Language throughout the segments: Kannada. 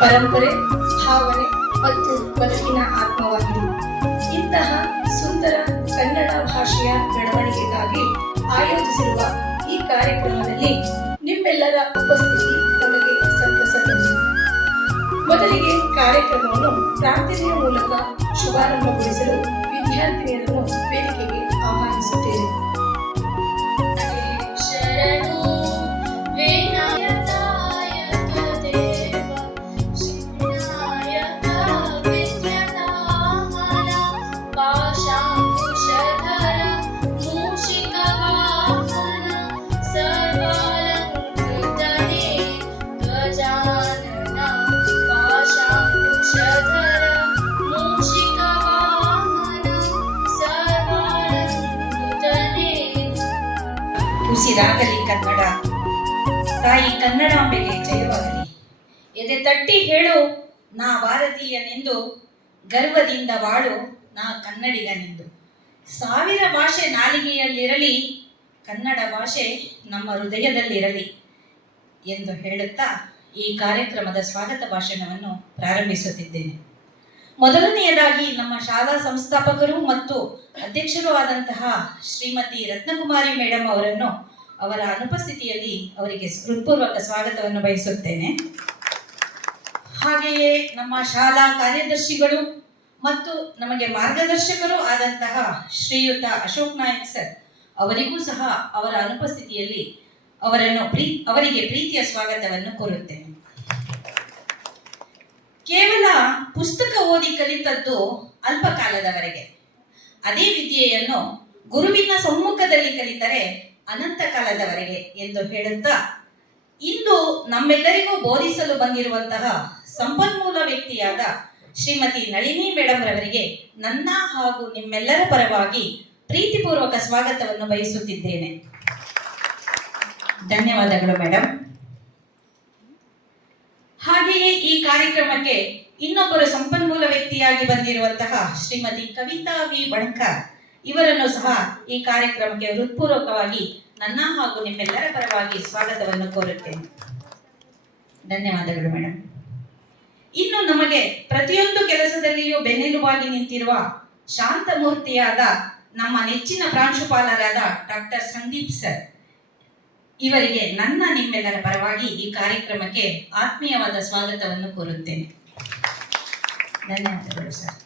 ಪರಂಪರೆ, ಭಾವನೆ ಮತ್ತು ಬದುಕಿನ ಆತ್ಮವಾಗಿದೆ. ಇಂತಹ ಸುಂದರ ಕನ್ನಡ ಭಾಷೆಯ ಬೆಳವಣಿಗೆಗಾಗಿ ಆಯೋಜಿಸಿರುವ ಈ ಕಾರ್ಯಕ್ರಮದಲ್ಲಿ ನಿಮ್ಮೆಲ್ಲರ ಉಪಸ್ಥಿತಿ ನಮಗೆ ಸಂತಸ ತಂದಿದೆ. ಮೊದಲಿಗೆ ಕಾರ್ಯಕ್ರಮವನ್ನು ಪ್ರಾರ್ಥನೆಯ ಮೂಲಕ ಶುಭಾರಂಭಗೊಳಿಸಲು ವಿದ್ಯಾರ್ಥಿನಿಯರನ್ನು ವೇದಿಕೆಗೆ ಆಹ್ವಾನಿಸುತ್ತೇವೆ. ಉಸಿರಾಗಲಿ ಕನ್ನಡ, ತಾಯಿ ಕನ್ನಡಾಂಬೆಗೆ ಜಯವಾಗಲಿ. ಎದೆ ತಟ್ಟಿ ಹೇಳು ನಾ ಭಾರತೀಯನೆಂದು, ಗರ್ವದಿಂದ ಬಾಳು ನಾ ಕನ್ನಡಿಗನೆಂದು. 1000 ಭಾಷೆ ನಾಲಿಗೆಯಲ್ಲಿರಲಿ, ಕನ್ನಡ ಭಾಷೆ ನಮ್ಮ ಹೃದಯದಲ್ಲಿರಲಿ ಎಂದು ಹೇಳುತ್ತಾ ಈ ಕಾರ್ಯಕ್ರಮದ ಸ್ವಾಗತ ಭಾಷಣವನ್ನು ಪ್ರಾರಂಭಿಸುತ್ತಿದ್ದೇನೆ. ಮೊದಲನೆಯದಾಗಿ ನಮ್ಮ ಶಾಲಾ ಸಂಸ್ಥಾಪಕರು ಮತ್ತು ಅಧ್ಯಕ್ಷರು ಆದಂತಹ ಶ್ರೀಮತಿ ರತ್ನಕುಮಾರಿ ಮೇಡಮ್ ಅವರನ್ನು ಅವರ ಅನುಪಸ್ಥಿತಿಯಲ್ಲಿ ಅವರಿಗೆ ಹೃತ್ಪೂರ್ವಕ ಸ್ವಾಗತವನ್ನು ಬಯಸುತ್ತೇನೆ. ಹಾಗೆಯೇ ನಮ್ಮ ಶಾಲಾ ಕಾರ್ಯದರ್ಶಿಗಳು ಮತ್ತು ನಮಗೆ ಮಾರ್ಗದರ್ಶಕರು ಆದಂತಹ ಶ್ರೀಯುತ ಅಶೋಕ್ ನಾಯಕ್ ಸರ್ ಅವರಿಗೂ ಸಹ ಅವರ ಅನುಪಸ್ಥಿತಿಯಲ್ಲಿ ಅವರಿಗೆ ಪ್ರೀತಿಯ ಸ್ವಾಗತವನ್ನು ಕೋರುತ್ತೇನೆ. ಕೇವಲ ಪುಸ್ತಕ ಓದಿ ಕಲಿತದ್ದು ಅಲ್ಪ ಕಾಲದವರೆಗೆ, ಅದೇ ವಿದ್ಯೆಯನ್ನು ಗುರುವಿನ ಸಮ್ಮುಖದಲ್ಲಿ ಕಲಿತರೆ ಅನಂತ ಕಾಲದವರೆಗೆ ಎಂದು ಹೇಳುತ್ತಾ, ಇಂದು ನಮ್ಮೆಲ್ಲರಿಗೂ ಬೋಧಿಸಲು ಬಂದಿರುವಂತಹ ಸಂಪನ್ಮೂಲ ವ್ಯಕ್ತಿಯಾದ ಶ್ರೀಮತಿ ನಳಿನಿ ಮೇಡಮ್ ರವರಿಗೆ ನನ್ನ ಹಾಗೂ ನಿಮ್ಮೆಲ್ಲರ ಪರವಾಗಿ ಪ್ರೀತಿಪೂರ್ವಕ ಸ್ವಾಗತವನ್ನು ಬಯಸುತ್ತಿದ್ದೇನೆ. ಧನ್ಯವಾದಗಳು ಮೇಡಮ್. ಹಾಗೆಯೇ ಈ ಕಾರ್ಯಕ್ರಮಕ್ಕೆ ಇನ್ನೊಬ್ಬರು ಸಂಪನ್ಮೂಲ ವ್ಯಕ್ತಿಯಾಗಿ ಬಂದಿರುವಂತಹ ಶ್ರೀಮತಿ ಕವಿತಾ ವಿ ಬಣಕಾರ್ ಇವರನ್ನು ಸಹ ಈ ಕಾರ್ಯಕ್ರಮಕ್ಕೆ ಹೃತ್ಪೂರ್ವಕವಾಗಿ ನನ್ನ ಹಾಗೂ ನಿಮ್ಮೆಲ್ಲರ ಪರವಾಗಿ ಸ್ವಾಗತವನ್ನು ಕೋರುತ್ತೇನೆ. ಧನ್ಯವಾದಗಳು ಮೇಡಮ್. ಇನ್ನು ನಮಗೆ ಪ್ರತಿಯೊಂದು ಕೆಲಸದಲ್ಲಿಯೂ ಬೆನ್ನೆಲುಬಾಗಿ ನಿಂತಿರುವ ಶಾಂತಮೂರ್ತಿಯಾದ ನಮ್ಮ ನೆಚ್ಚಿನ ಪ್ರಾಂಶುಪಾಲರಾದ ಡಾಕ್ಟರ್ ಸಂದೀಪ್ ಸರ್ ಇವರಿಗೆ ನನ್ನ ನಿಮ್ಮೆಲ್ಲರ ಪರವಾಗಿ ಈ ಕಾರ್ಯಕ್ರಮಕ್ಕೆ ಆತ್ಮೀಯವಾದ ಸ್ವಾಗತವನ್ನು ಕೋರುತ್ತೇನೆ. ಧನ್ಯವಾದಗಳು ಸರ್.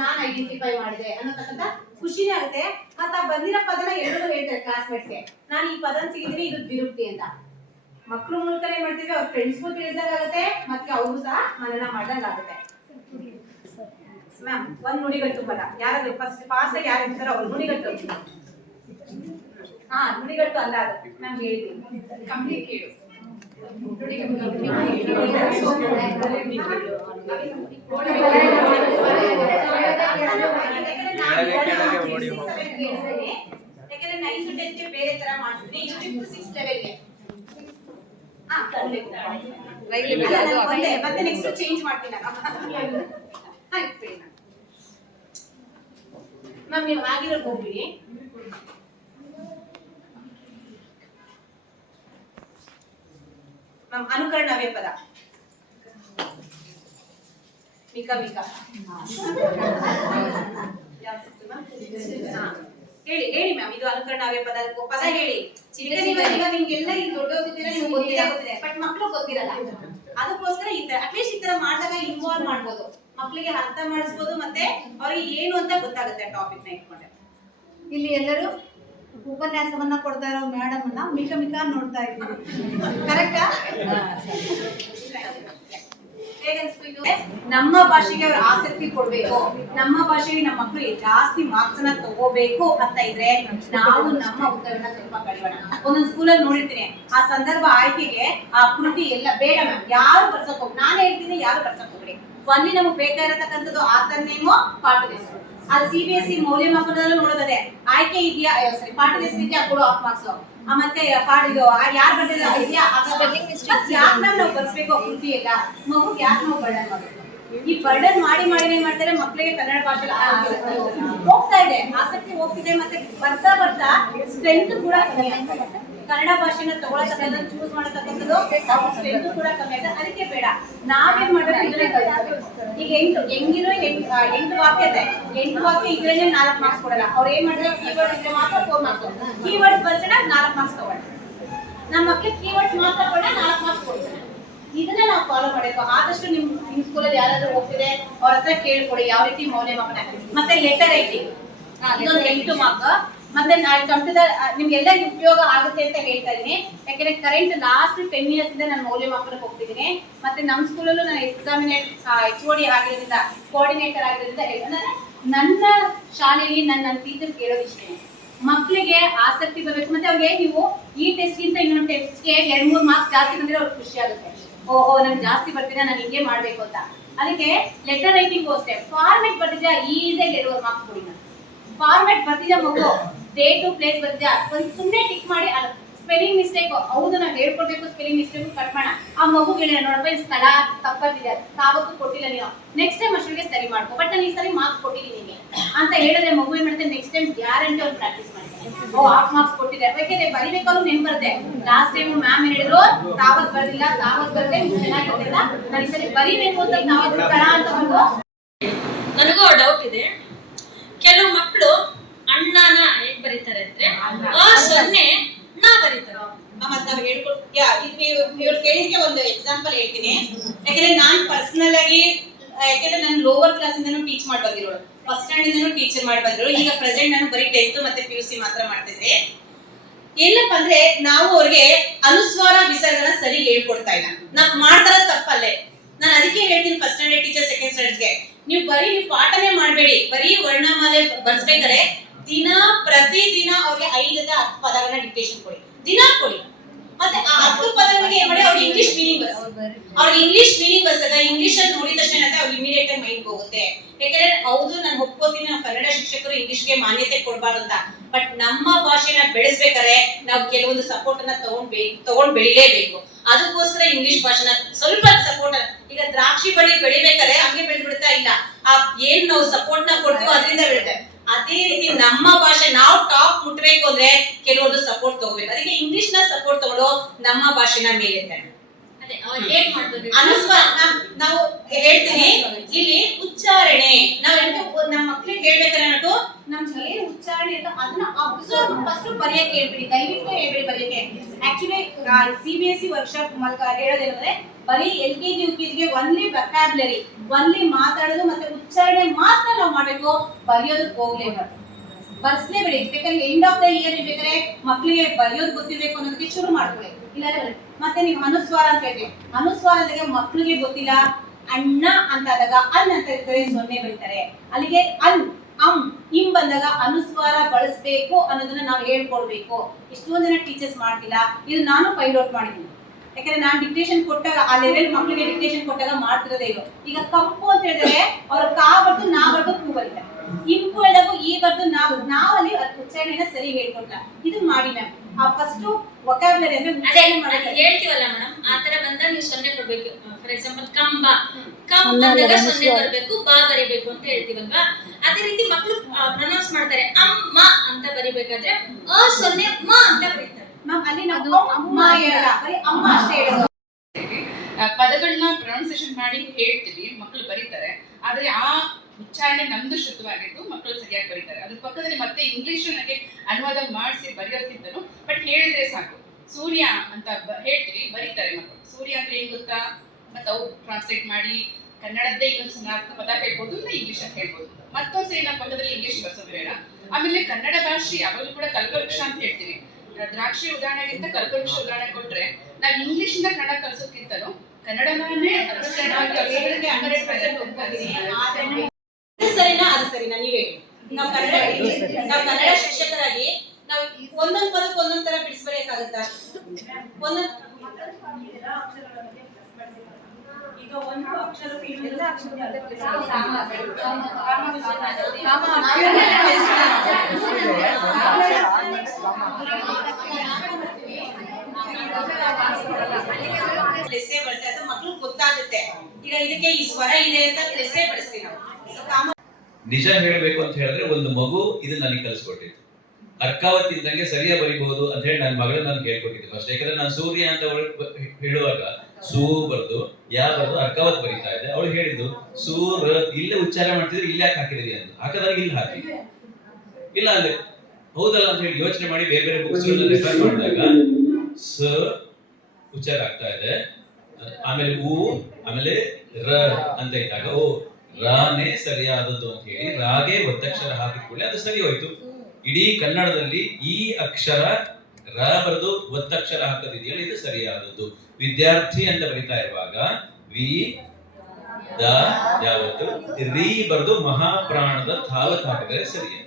ನಾನು ಐಡೆಂಟಿಫೈ ಮಾಡಿದೆ ಅನ್ನೋತಕ್ಕಂಥ ಖುಷಿನೇ ಆಗುತ್ತೆ. ಮತ್ತೆ ಬಂದಿರೋ ಪದನ ಎಲ್ಲರೂ ಹೇಳ್ತಾರೆ ಕ್ಲಾಸ್ಮೇಟ್ಸ್ಗೆ, ನಾನು ಈ ಪದನ ಸಿಗಿದ್ರೆ ಇದು ವಿರುಕ್ತಿ ಅಂತ. ಮಕ್ಕಳು ಮೂಲಕ ಏನ್ ಮಾಡ್ತೀವಿ, ಅವ್ರ ಫ್ರೆಂಡ್ಸ್ಗೂ ತಿಳಿದಾಗುತ್ತೆ, ಮತ್ತೆ ಅವ್ರಿಗೂ ಸಹ ಮನನ ಮಾಡ್ದಂಗಾಗುತ್ತೆ. ಮ್ಯಾಮ್ ಒಂದ್ ನುಡಿಗಟ್ಟು ಪದ ಯಾರಾದ್ರೂ ಫಸ್ಟ್ ಪಾಸ್ ಆಗಿ ಯಾರು ಇರ್ತಾರೋ ಅವ್ರು ನುಡಿಗಟ್ಟು. ನುಡಿಗಟ್ಟು ಅಲ್ಲ ಅದು ಮ್ಯಾಮ್ ಹೇಳಿದ್ದೀನಿ. ಕಂಪ್ಲೀಟ್ ಕೇಳು. ಯಾಕಂದ್ರೆ 9 to 10 ಬೇರೆ ತರ ಮಾಡ್ತೀನಿ, 5th to 6th ಲೆವೆಲ್ಗೆ ಮತ್ತೆ ನೆಕ್ಸ್ಟ್ ಚೇಂಜ್ ಮಾಡ್ತೀನಿ ಮ್ಯಾಮ್. ನೀವು ಆಗಿರೋದು ಹೋಗ್ಬಿಡಿ ಮ್ಯಾಮ್. ಅನುಕರಣ ಅವ್ಯ ಪದ ಮಿಕಾ ಮಿಕಾ ಹೇಳಿ ಹೇಳಿ ಮ್ಯಾಮ್. ಇದು ಅನುಕರಣ ಅವ್ಯ ಪದ ಪದ ಹೇಳಿ. ನಿಮ್ಗೆಲ್ಲ ಈಗ ದೊಡ್ಡೋಗಿದ್ದೀರಾ, ನೀವು ಗೊತ್ತಿದೆ, ಬಟ್ ಮಕ್ಳು ಗೊತ್ತಿರಲ್ಲ. ಅದಕ್ಕೋಸ್ಕರ ಈ ತರ ಅಟ್ಲೀಸ್ಟ್ ಈ ತರ ಮಾಡಿದಾಗ ಇನ್ವಾಲ್ವ್ ಮಾಡ್ಬೋದು, ಮಕ್ಕಳಿಗೆ ಅರ್ಥ ಮಾಡಿಸ್ಬೋದು, ಮತ್ತೆ ಅವ್ರಿಗೆ ಏನು ಅಂತ ಗೊತ್ತಾಗುತ್ತೆ ಟಾಪಿಕ್ ನ ಇಟ್ಕೊಂಡೆ. ಇಲ್ಲಿ ಎಲ್ಲರೂ ಉಪನ್ಯಾಸವನ್ನ ಕೊಡ್ತಾ ಇರೋ ಮೇಡಮ್ ಅನ್ನ ಮಿಕ ನೋಡ್ತಾ ಇದ್ದೀವಿ. ಕರೆಕ್ಟಾ? ನಮ್ಮ ಭಾಷೆಗೆ ಅವ್ರ ಆಸಕ್ತಿ ಕೊಡ್ಬೇಕು, ನಮ್ಮ ಭಾಷೆಗೆ ನಮ್ಮ ಮಕ್ಕಳು ಜಾಸ್ತಿ ಮಾರ್ಕ್ಸ್ ಅನ್ನ ತಗೋಬೇಕು ಅಂತ ಇದ್ರೆ ನಾವು ನಮ್ಮ ಉತ್ತರವನ್ನ ಸ್ವಲ್ಪ ಕಡಿಯೋಣ. ಒಂದೊಂದು ಸ್ಕೂಲಲ್ಲಿ ನೋಡಿರ್ತೀನಿ, ಆ ಸಂದರ್ಭ ಆಯ್ಕೆಗೆ ಆ ಕೃತಿ ಎಲ್ಲ ಬೇಡ ಮ್ಯಾಮ್, ಯಾರು ಬರ್ಸಕ್ ಹೋಗಿ, ನಾನು ಹೇಳ್ತೀನಿ ಯಾರು ಬರ್ಸಕ್ ಹೋಗ್ರಿ. ಅಲ್ಲಿ ನಮಗೆ ಬೇಕಾಗಿರತಕ್ಕಂಥದ್ದು ಆತರ್ ನೇಮು, ಪಾಠದ ಹೆಸರು. ಅದು CBSE ಮೌಲ್ಯಮಾಪನದಲ್ಲೂ ನೋಡೋದೇ ಆಯ್ಕೆ ಇದೆಯಾ, ಸರಿ ಪಾಠದ ಹೆಸರು ಇದೆಯಾ, ಕೊಡು ಆಫ್ ಮಾರ್ಕ್ಸ್. ಮತ್ತೆ ಇದು ಯಾರು ಬರ್ದಿಲ್ಲ ಇದೆಯಾ, ಯಾಕೆ ನಾವು ಬರ್ಸ್ಬೇಕು ಕೃತಿ ಎಲ್ಲ, ಮಗು ಯಾಕೆ ನಾವು ಬರ್ಡನ್ ಮಾಡ್ಬೇಕು? ಈ ಬರ್ಡನ್ ಮಾಡಿ ಏನ್ ಮಾಡ್ತಾರೆ, ಮಕ್ಕಳಿಗೆ ಕನ್ನಡ ಭಾಷೆ ಹೋಗ್ತಾ ಇದೆ, ಆಸಕ್ತಿ ಹೋಗ್ತಿದೆ, ಮತ್ತೆ ಬರ್ತಾ ಬರ್ತಾ ಸ್ಟ್ರೆಂತ್ ಕೂಡ ಕಮ್ಮಿ ಆಗ್ತಾ ಇದೆ. ಕನ್ನಡ ಭಾಷೆನ ತಗೊಳತಕ್ಕಂಥ ಚೂಸ್ ಮಾಡತಕ್ಕಂಥದ್ದು ಸ್ಟ್ರೆಂತ್ ಕೂಡ ಕಮ್ಮಿ ಆಗ್ತದೆ. ಅದಕ್ಕೆ ಬೇಡ, ನಾವೇನ್ ಮಾಡ್ಬೇಕು, ಈಗ ಹೆಂಗಿರೋ 8 ವಾಕ್ಯ ಇದೆ, 8 ವಾಕ್ಯ ಇದ್ರೇನೆ 4 ಮಾರ್ಕ್ಸ್ ಕೊಡಲ್ಲ. ಅವ್ರು ಏನ್ ಮಾಡ್ತಾರೆ, ಕೀವರ್ಡ್ ಇದ್ರೆ ಮಾತ್ರ 4 ಮಾರ್ಕ್ಸ್, ಕೀವರ್ಡ್ಸ್ ಬರ್ಸೋಣ 4 ಮಾರ್ಕ್ಸ್ ತಗೊಳ್ಳಿ. ನಮ್ಮ ಮಕ್ಕಳಿಗೆ ಕೀವರ್ಡ್ಸ್ ಮಾತ್ರ ಕೊಡ 4 ಮಾರ್ಕ್ಸ್ ಕೊಡ್ತಾರೆ. ಇದನ್ನ ನಾವು ಫಾಲೋ ಮಾಡಬೇಕು. ಆದಷ್ಟು ನಿಮ್ ಸ್ಕೂಲಲ್ಲಿ ಯಾರಾದ್ರೂ ಹೋಗ್ತಿದೆ ಅವ್ರ ಹತ್ರ ಕೇಳ್ಕೊಡಿ ಯಾವ ರೀತಿ ಮೌಲ್ಯಮಾಪನ. ಮತ್ತೆ ಲೆಟರ್ ರೈಟಿಂಗ್ ಇದೊಂದು 8 ಮಾರ್ಕ್. ಮತ್ತೆ ನಾನು ಕಂಪ್ಯೂಟರ್ ನಿಮ್ಗೆಲ್ಲ ಉಪಯೋಗ ಆಗುತ್ತೆ ಅಂತ ಹೇಳ್ತಾ ಇದೀನಿ. ಯಾಕಂದ್ರೆ ಕರೆಂಟ್ ಲಾಸ್ಟ್ 10 years ಇಂದ ನಾನು ಮೌಲ್ಯಮಾಪನಕ್ಕೆ ಹೋಗ್ತಿದ್ದೀನಿ. ಮತ್ತೆ ನಮ್ಮ ಸ್ಕೂಲಲ್ಲೂ ನಾನು ಎಕ್ಸಾಮಿನೇಟ್ HOD ಆಗಿರೋದ್ರಿಂದ, ಕೋಆರ್ಡಿನೇಟರ್ ಆಗಿರೋದ್ರಿಂದ ಹೇಳ್ತಾರೆ, ನನ್ನ ಶಾಲೆಯಲ್ಲಿ ನನ್ನ ಟೀಚರ್ಸ್ ಹೇಳೋದು ಇಷ್ಟೇ, ಮಕ್ಕಳಿಗೆ ಆಸಕ್ತಿ ಬರಬೇಕು. ಮತ್ತೆ ಅವ್ರಿಗೆ ನೀವು ಈ ಟೆಸ್ಟ್ ಗಿಂತ ಇನ್ನೊಂದು ಟೆಸ್ಟ್ಗೆ 2-3 ಮಾರ್ಕ್ಸ್ ಜಾಸ್ತಿ ಬಂದ್ರೆ ಅವ್ರಿಗೆ ಖುಷಿ ಆಗುತ್ತೆ. ಓಹೋ ನನ್ಗೆ ಜಾಸ್ತಿ ಬರ್ತಿದೆ, ನಾನು ಹಿಂಗೆ ಮಾಡ್ಬೇಕು ಅಂತ. ಅದಕ್ಕೆ ಲೆಟರ್ ರೈಟಿಂಗ್ ಅಷ್ಟೇ, ಫಾರ್ಮೆಟ್ ಬರ್ತಿದ್ಯಾ ಈಸಿಯಾಗಿ 2 ಮಾರ್ಕ್ಸ್ ಕೊಡಿ. ನಾನು ಫಾರ್ಮೆಟ್ ಬರ್ತಿದ್ಯಾ ಮಗು, ಡೇಟ್ ಟು ಪ್ಲೇಸ್ ಬರ್ತಿದ್ಯಾ, ಒಂದು ಸುಮ್ಮನೆ ಟಿಕ್ ಮಾಡಿ. ಸ್ಪೆಲ್ಲಿಂಗ್ ಮಿಸ್ಟೇಕ್ ಹೌದು ನಾವು ಹೇಳ್ಕೊಡ್ಬೇಕು, ಸ್ಪೆಲ್ಲಿಂಗ್ ಮಿಸ್ಟೇಕ್ ಕಟ್ ಮಾಡೋಣ. ಆ ಮಗು ಹೇಳಿ ನೋಡಪ್ಪ ಈ ಸ್ಥಳ ತಪ್ಪಿದೆ, ತಾವತ್ತು ಕೊಟ್ಟಿಲ್ಲ ನೀವು, ನೆಕ್ಸ್ಟ್ ಟೈಮ್ ಅಷ್ಟೊಂದಿಗೆ ಸರಿ ಮಾಡ್ಕೊ, ಬಟ್ ನಾನು ಈ ಸರಿ ಮಾರ್ಕ್ಸ್ ಕೊಟ್ಟಿದ್ದೀನಿ ನಿಮಗೆ ಅಂತ ಹೇಳಿದ್ರೆ ಮಗು ಏನ್ ಮಾಡುತ್ತೆ, ನೆಕ್ಸ್ಟ್ ಟೈಮ್ ಗ್ಯಾರಂಟಿ ಅವ್ರು ಪ್ರಾಕ್ಟೀಸ್ ಮಾಡ್ತಾರೆ. ಓ ಹಾಫ್ ಮಾರ್ಕ್ಸ್ ಕೊಟ್ಟಿದೆ, ಯಾಕೆಂದ್ರೆ ಬರಿಬೇಕಾದ್ರೂ ನೆನ್ಪು ಬರುತ್ತೆ. ಲಾಸ್ಟ್ ಟೈಮ್ ಮ್ಯಾಮ್ ಹೇಳಿದ್ರು ತಾವತ್ ಬರ್ದಿಲ್ಲ, ತಾವತ್ ಬರ್ದೆ ಚೆನ್ನಾಗಿರ್ತಿಲ್ಲ, ನಾನು ಈ ಸರಿ ಬರಿಬೇಕು ಅಂತ ತಾವತ್ ಸ್ಥಳ ಅಂತ ಬಂದು. ನನಗೂ ಡೌಟ್ ಇದೆ, ಕೆಲವು ಮಕ್ಕಳು ಅಣ್ಣನ ಹೇಗ್ ಬರೀತಾರೆ ಅಂದ್ರೆ ಸೊನ್ನೆ ನಾ ಬರೀತಾರೆ. ಮತ್ತೆ ನಾವು ಇವ್ರು ಕೇಳಿದ್ರೆ ಒಂದು ಎಕ್ಸಾಂಪಲ್ ಹೇಳ್ತೀನಿ. ಯಾಕಂದ್ರೆ ನಾನು ಪರ್ಸನಲ್ ಆಗಿ, ಯಾಕಂದ್ರೆ ನಾನು ಲೋವರ್ ಕ್ಲಾಸ್ ಇಂದನೂ ಟೀಚ್ ಮಾಡಿ ಬಂದಿರೋಳು, ಫಸ್ಟ್ ಸ್ಟ್ಯಾಂಡ್ ಇಂದನೂ ಟೀಚರ್ ಮಾಡಿ ಬಂದಿರೋಳು. ಈಗ ಪ್ರೆಸೆಂಟ್ ನಾನು ಬರೀ 10th ಮತ್ತೆ PUC ಮಾತ್ರ ಮಾಡ್ತಿದ್ದೆ. ಏನಪ್ಪಾ ಅಂದ್ರೆ ನಾವು ಅವ್ರಿಗೆ ಅನುಸ್ವಾರ ವಿಸರ್ಗನ ಸರಿ ಹೇಳ್ಕೊಡ್ತಾ ಇಲ್ಲ, ನಾವ್ ಮಾಡ್ತಾರ ತಪ್ಪಲ್ಲೇ. ನಾನು ಅದಕ್ಕೆ ಹೇಳ್ತೀನಿ ಫಸ್ಟ್ ಸ್ಟ್ಯಾಂಡರ್ಡ್ ಟೀಚರ್, ಸೆಕೆಂಡ್ ಸ್ಟ್ಯಾಂಡರ್ಡ್ಗೆ ನೀವು ಪಾಠನೇ ಮಾಡಬೇಡಿ, ಬರೀ ವರ್ಣಮಾಲೆ ಬರ್ಸ್ಬೇಕಾರೆ ಪ್ರತಿದಿನ ಅವ್ರಿಗೆ 5 10 ಪದಗಳನ್ನ ಡಿಕ್ಟೇಷನ್ ಕೊಡಿ, ದಿನ ಕೊಡಿ. ಮತ್ತೆ ಆ 10 ಪದಗಳಿಗೆ ಏನ್ ಮಾಡಿ ಅವ್ರಿಗೆ ಇಂಗ್ಲಿಷ್ ಮೀನಿಂಗ್ ಬರ್ಸಾಗ ಇಂಗ್ಲಿಷ್ ಅಲ್ಲಿ ನೋಡಿದ ತಕ್ಷಣ ಅವ್ರಿಗೆ ಇಮಿಡಿಯೇಟ್ ಆಗಿ ಮೈಂಡ್ ಹೋಗುತ್ತೆ. ಯಾಕಂದ್ರೆ ಹೌದು ನಾನು ಒಪ್ಕೋತೀನಿ, ನಾವು ಕನ್ನಡ ಶಿಕ್ಷಕರು ಇಂಗ್ಲಿಷ್ಗೆ ಮಾನ್ಯತೆ ಕೊಡಬಾರ್ದು ಅಂತ, ಬಟ್ ನಮ್ಮ ಭಾಷೆನ ಬೆಳೆಸ್ಬೇಕಾದ್ರೆ ನಾವು ಕೆಲವೊಂದು ಸಪೋರ್ಟ್ ಅನ್ನ ತಗೊಂಡ್ ಬೆಳಿಲೇಬೇಕು. ಅದಕ್ಕೋಸ್ಕರ ಇಂಗ್ಲಿಷ್ ಭಾಷೆನ ಸ್ವಲ್ಪ ಸಪೋರ್ಟ್, ಈಗ ದ್ರಾಕ್ಷಿ ಬಳ್ಳಿ ಬೆಳಿಬೇಕಾದ್ರೆ ಹಂಗೆ ಬೆಳೆದ್ಬಿಡ್ತಾ ಇಲ್ಲ, ಆ ಏನ್ ನಾವು ಸಪೋರ್ಟ್ ನ ಕೊಡ್ತೀವೋ ಅದರಿಂದ ಬೆಳಿತಾರೆ. ಅದೇ ರೀತಿ ನಮ್ಮ ಭಾಷೆ ನಾವು ಟಾಪ್ ಮುಟ್ಬೇಕು ಅಂದ್ರೆ ಕೆಲವೊಂದು ಸಪೋರ್ಟ್ ತಗೋಬೇಕು. ಅದಕ್ಕೆ ಇಂಗ್ಲಿಷ್ ನ ಸಪೋರ್ಟ್ ತಗೊಂಡು ನಮ್ಮ ಭಾಷೆನ ಮೇಲೆ ಅದೇ ಅವ್ರು ಹೇಗ್ ಮಾಡ್ಬೋದು, ಅನುಸ್ವಾರ ನಾವು ಹೇಳ್ತೀನಿ. ಇಲ್ಲಿ ಉಚ್ಚಾರಣೆ ನಾವು ನಮ್ಮ ಮಕ್ಳಿಗೆ ಹೇಳ್ಬೇಕಾದ್ರೆ ಅನ್ನೋದು ನಮ್ಗೆ ಏನ್ ಉಚ್ಚಾರಣೆ ಅಂತ ಅದನ್ನ ಅಬ್ಸರ್ವ್ ಫಸ್ಟ್ ಬರೆಯಕ್ಕೆ ಹೇಳ್ಬಿಡಿ, ದಯವಿಟ್ಟು ಹೇಳ್ಬಿಡಿ ಬರೆಯಕ್ಕೆ. ಆಕ್ಚುಲಿ CBSE ವರ್ಕ್ಶಾಪ್ ಮೂಲಕ ಹೇಳೋದೇನಂದ್ರೆ ಬರೀ LKG UKG only vocabulary, only ಮಾತಾಡೋದು ಮತ್ತೆ ಉಚ್ಚಾರಣೆ ಮಾತ್ರ ನಾವು ಮಾಡ್ಬೇಕು, ಬರೆಯೋದಕ್ಕೆ ಹೋಗ್ಲೇಬಾರ್ದು, ಬರ್ಸ್ಲೇಬೇಡಿ. ಬೇಕಾದ್ರೆ ಎಂಡ್ ಆಫ್ ದ ಇಯರ್ ಬೇಕಾದ್ರೆ ಮಕ್ಕಳಿಗೆ ಬರೆಯೋದು ಗೊತ್ತಿರ್ಬೇಕು ಅನ್ನೋದಕ್ಕೆ ಶುರು ಮಾಡ್ಕೊಳ್ಳಿ. ಇಲ್ಲ ಮತ್ತೆ ನೀವು ಅನುಸ್ವಾರ ಅಂತ ಹೇಳ್ತೀವಿ, ಅನುಸ್ವಾರ ಅಂದಾಗ ಮಕ್ಕಳಿಗೆ ಗೊತ್ತಿಲ್ಲ, ಅಣ್ಣ ಅಂತ ಆದಾಗ ಅನ್ ಅಂತ ಇರ್ತಾರೆ, ಸೊನ್ನೆ ಬರೀತಾರೆ. ಅಲ್ಲಿಗೆ ಅನ್ ಇಂ ಬಂದಾಗ ಅನುಸ್ವಾರ ಬಳಸಬೇಕು ಅನ್ನೋದನ್ನ ನಾವು ಹೇಳ್ಕೊಡ್ಬೇಕು. ಎಷ್ಟೊಂದ್ ಜನ ಟೀಚರ್ಸ್ ಮಾಡ್ತಿಲ್ಲ, ಇದು ನಾನು ಫೈಂಡ್ ಔಟ್ ಮಾಡಿದ್ದೀನಿ. ಯಾಕಂದ್ರೆ ನಾನು ಡಿಕ್ಟೇಷನ್ ಕೊಟ್ಟಾಗ ಆ ಲೆವೆಲ್ ಮಕ್ಕಳಿಗೆ ಡಿಕ್ಟೇಷನ್ ಕೊಟ್ಟಾಗ ಮಾಡ್ತಿರೋದೇ ಇದು. ಈಗ ಕಪ್ಪು ಅಂತ ಹೇಳಿದ್ರೆ ಅವ್ರು ಕಾ ಬರ್ದು ನಾ ಬರ್ದು ಕೂ ಬರೀತಾರೆ, ಇಂಪು ಹೇಳಿದಾಗ ಈ ಬರ್ದು ನಾವಲ್ಲಿ ಉಚ್ಚಾರಣೆನ ಸರಿ ಹೇಳ್ಕೊಟ್ಟ. ಇದು ಮಾಡಿ ಮ್ಯಾಮ್. ಆ ಫಸ್ಟ್ ವೊಕ್ಯಾಬ್ಯುಲರಿ ಅಂದ್ರೆ ಹೇಳ್ತೀವಲ್ಲ ಮೇಡಮ್, ಆತರ ಬಂದಾಗ ನೀವು ಸೊನ್ನೆ ಕೊಡ್ಬೇಕು. ಫಾರ್ ಎಕ್ಸಾಂಪಲ್ ಕಂಬ ಅಂದಾಗ ಸೊನ್ನೆ ಬರಬೇಕು, ಬಾ ಬರಿಬೇಕು ಅಂತ ಹೇಳ್ತೀವಲ್ವಾ. ಅದೇ ರೀತಿ ಮಕ್ಕಳು ಪ್ರೊನೌನ್ಸ್ ಮಾಡ್ತಾರೆ, ಅಮ್ಮ ಅಂತ ಬರಿಬೇಕಾದ್ರೆ ಸೊನ್ನೆ ಮ ಅಂತ ಬರೀತಾರೆ. ಅಲ್ಲಿ ನಾವು ಅಮ್ಮ ಹೇಳಲ್ಲ, ಬರೀ ಅಮ್ಮ ಅಷ್ಟೇ ಹೇಳೋದು. ಪದಗಳನ್ನ ಪ್ರೊನೌನ್ಸಿಯೇಷನ್ ಮಾಡಿ ಹೇಳ್ತೀವಿ, ಮಕ್ಕಳು ಬರೀತಾರೆ. ಆದ್ರೆ ಆ ಉಚ್ಚಾರಣೆ ನಮ್ದು ಶುದ್ಧವಾಗಿದ್ದು ಮಕ್ಕಳು ಸರಿಯಾಗಿ ಬರೀತಾರೆ. ಅದ್ರ ಪಕ್ಕದಲ್ಲಿ ಮತ್ತೆ ಇಂಗ್ಲಿಷ್ ನನಗೆ ಅನುವಾದ ಮಾಡಿಸಿ ಬರೆಯೋದ್ಕಿಂತನೂ ಬಟ್ ಹೇಳಿದ್ರೆ ಸಾಕು. ಸೂರ್ಯ ಅಂತ ಹೇಳ್ತೀವಿ, ಬರೀತಾರೆ ಮಕ್ಕಳು. ಸೂರ್ಯ ಅಂದ್ರೆ ಏನ್ ಗೊತ್ತಾ, ಮತ್ತೆ ಅವು ಟ್ರಾನ್ಸ್ಲೇಟ್ ಮಾಡಿ ಕನ್ನಡದ್ದೇ ಇನ್ನೊಂದು ಪದ ಹೇಳ್ಬೋದು, ಇಲ್ಲ ಇಂಗ್ಲಿಷ್ ಅಂತ ಹೇಳ್ಬೋದು. ಮತ್ತೊಂದ್ಸರಿ ನಮ್ಮ ಪಕ್ಕದಲ್ಲಿ ಇಂಗ್ಲಿಷ್ ಬರ್ಸೋದು ಬೇಡ, ಆಮೇಲೆ ಕನ್ನಡ ಭಾಷೆ ಯಾವಾಗಲೂ ಕೂಡ ಕಲ್ಪವೃಕ್ಷ ಅಂತ ಹೇಳ್ತೀವಿ. ದ್ರಾಕ್ಷಿ ಉದಾಹರಣೆಗಿಂತ ಕಲ್ಪವೃಕ್ಷ ಉದಾಹರಣೆ ಕೊಟ್ರೆ ನಾವು ಇಂಗ್ಲಿಷ್ ಇಂದ ಕನ್ನಡ ಕಲಿಸೋಕ್ಕಿಂತಲೂ ಕನ್ನಡನೇ ಸರಿನಾ ಅದು ಸರಿನಾ ನೀವೇ ನಾವು ಕನ್ನಡ ಶಿಕ್ಷಕರಾಗಿ ನಾವು ಒಂದೊಂದು ಪದಕ್ಕೆ ಒಂದೊಂದ್ ತರ ಬಿಡಿಸ್ಬರ್ಬೇಕಾಗತ್ತಾ? ಒಂದೊಂದು ಈಗ ಒಂದು ಅಕ್ಷರಕ್ಕೆ ಇನ್ನೊಂದು ಲೆಸ್ಸೆ ಬಳಸಿ ಅದು ಮಕ್ಳು ಗೊತ್ತಾಗುತ್ತೆ. ಈಗ ಇದಕ್ಕೆ ಈ ಸ್ವರ ಇದೆ ಅಂತ ಲೆಸ್ಸೆ ಬಳಸ್ತೀವಿ ನಾವು. ನಿಜ ಹೇಳ್ಬೇಕು ಅಂತ ಹೇಳಿದ್ರೆ ಒಂದು ಮಗು ಇದನ್ನ ನನಗೆ ಕಲಿಸ್ಕೊಟ್ಟಿತ್ತು. ಅರ್ಕಾವತಿ ಇದ್ದಂಗೆ ಸರಿಯಾಗಿ ಬರಿಬಹುದು ಅಂತ ಹೇಳಿ ನನ್ನ ಮಗಳು ನಾನು ಹೇಳ್ಕೊಟ್ಟಿದ್ದೆ ಫಸ್ಟ್. ಯಾಕಂದ್ರೆ ನಾನು ಸೂರ್ಯ ಅಂತ ಹೇಳುವಾಗ ಸೂ ಬರ್ದು ಯಾ ಬರ್ದು ಅರ್ಕಾವತ್ ಬರೀತಾ ಇದ್ದೆ. ಅವಳು ಹೇಳಿದ್ದು ಸೂರ್ ಇಲ್ಲೇ ಉಚ್ಚಾರ ಮಾಡ್ತಿದ್ರೆ ಇಲ್ಲೇ ಯಾಕೆ ಹಾಕಿದ್ರಿ ಅಂತ. ಹಾಕಿದಾಗ ಇಲ್ಲಿ ಹಾಕಿ ಇಲ್ಲ ಅಂದ್ರೆ ಹೌದಲ್ಲ ಅಂತ ಹೇಳಿ ಯೋಚನೆ ಮಾಡಿ ಬೇರೆ ಬೇರೆ ಬುಕ್ಸ್ ರೆಫರ್ ಮಾಡಿದಾಗ ಸ ಉಚ್ಚಾರ ಆಗ್ತಾ ಇದೆ, ಆಮೇಲೆ ಉ, ಆಮೇಲೆ ರ ಅಂತ ಇದ್ದಾಗ ಓ ರಾನೇ ಸರಿಯಾದದ್ದು ಅಂತ ಹೇಳಿ ರಾಗೆ ಒತ್ತಕ್ಷರ ಹಾಕಿಕೊಳ್ಳಿ ಅದು ಸರಿ ಹೋಯ್ತು. ಇಡೀ ಕನ್ನಡದಲ್ಲಿ ಈ ಅಕ್ಷರ ರ ಬರೆದು ಒತ್ತಕ್ಷರ ಹಾಕೋದಿದೆಯಲ್ಲ ಇದು ಸರಿಯಾದದ್ದು. ವಿದ್ಯಾರ್ಥಿ ಅಂತ ಬರೀತಾ ಇರುವಾಗ ವಿ ದ ಯಾವತ್ತು ರೀ ಬರೆದು ಮಹಾಪ್ರಾಣದ ಥಾವತ್ ಹಾಕಿದರೆ ಸರಿಯಾದ.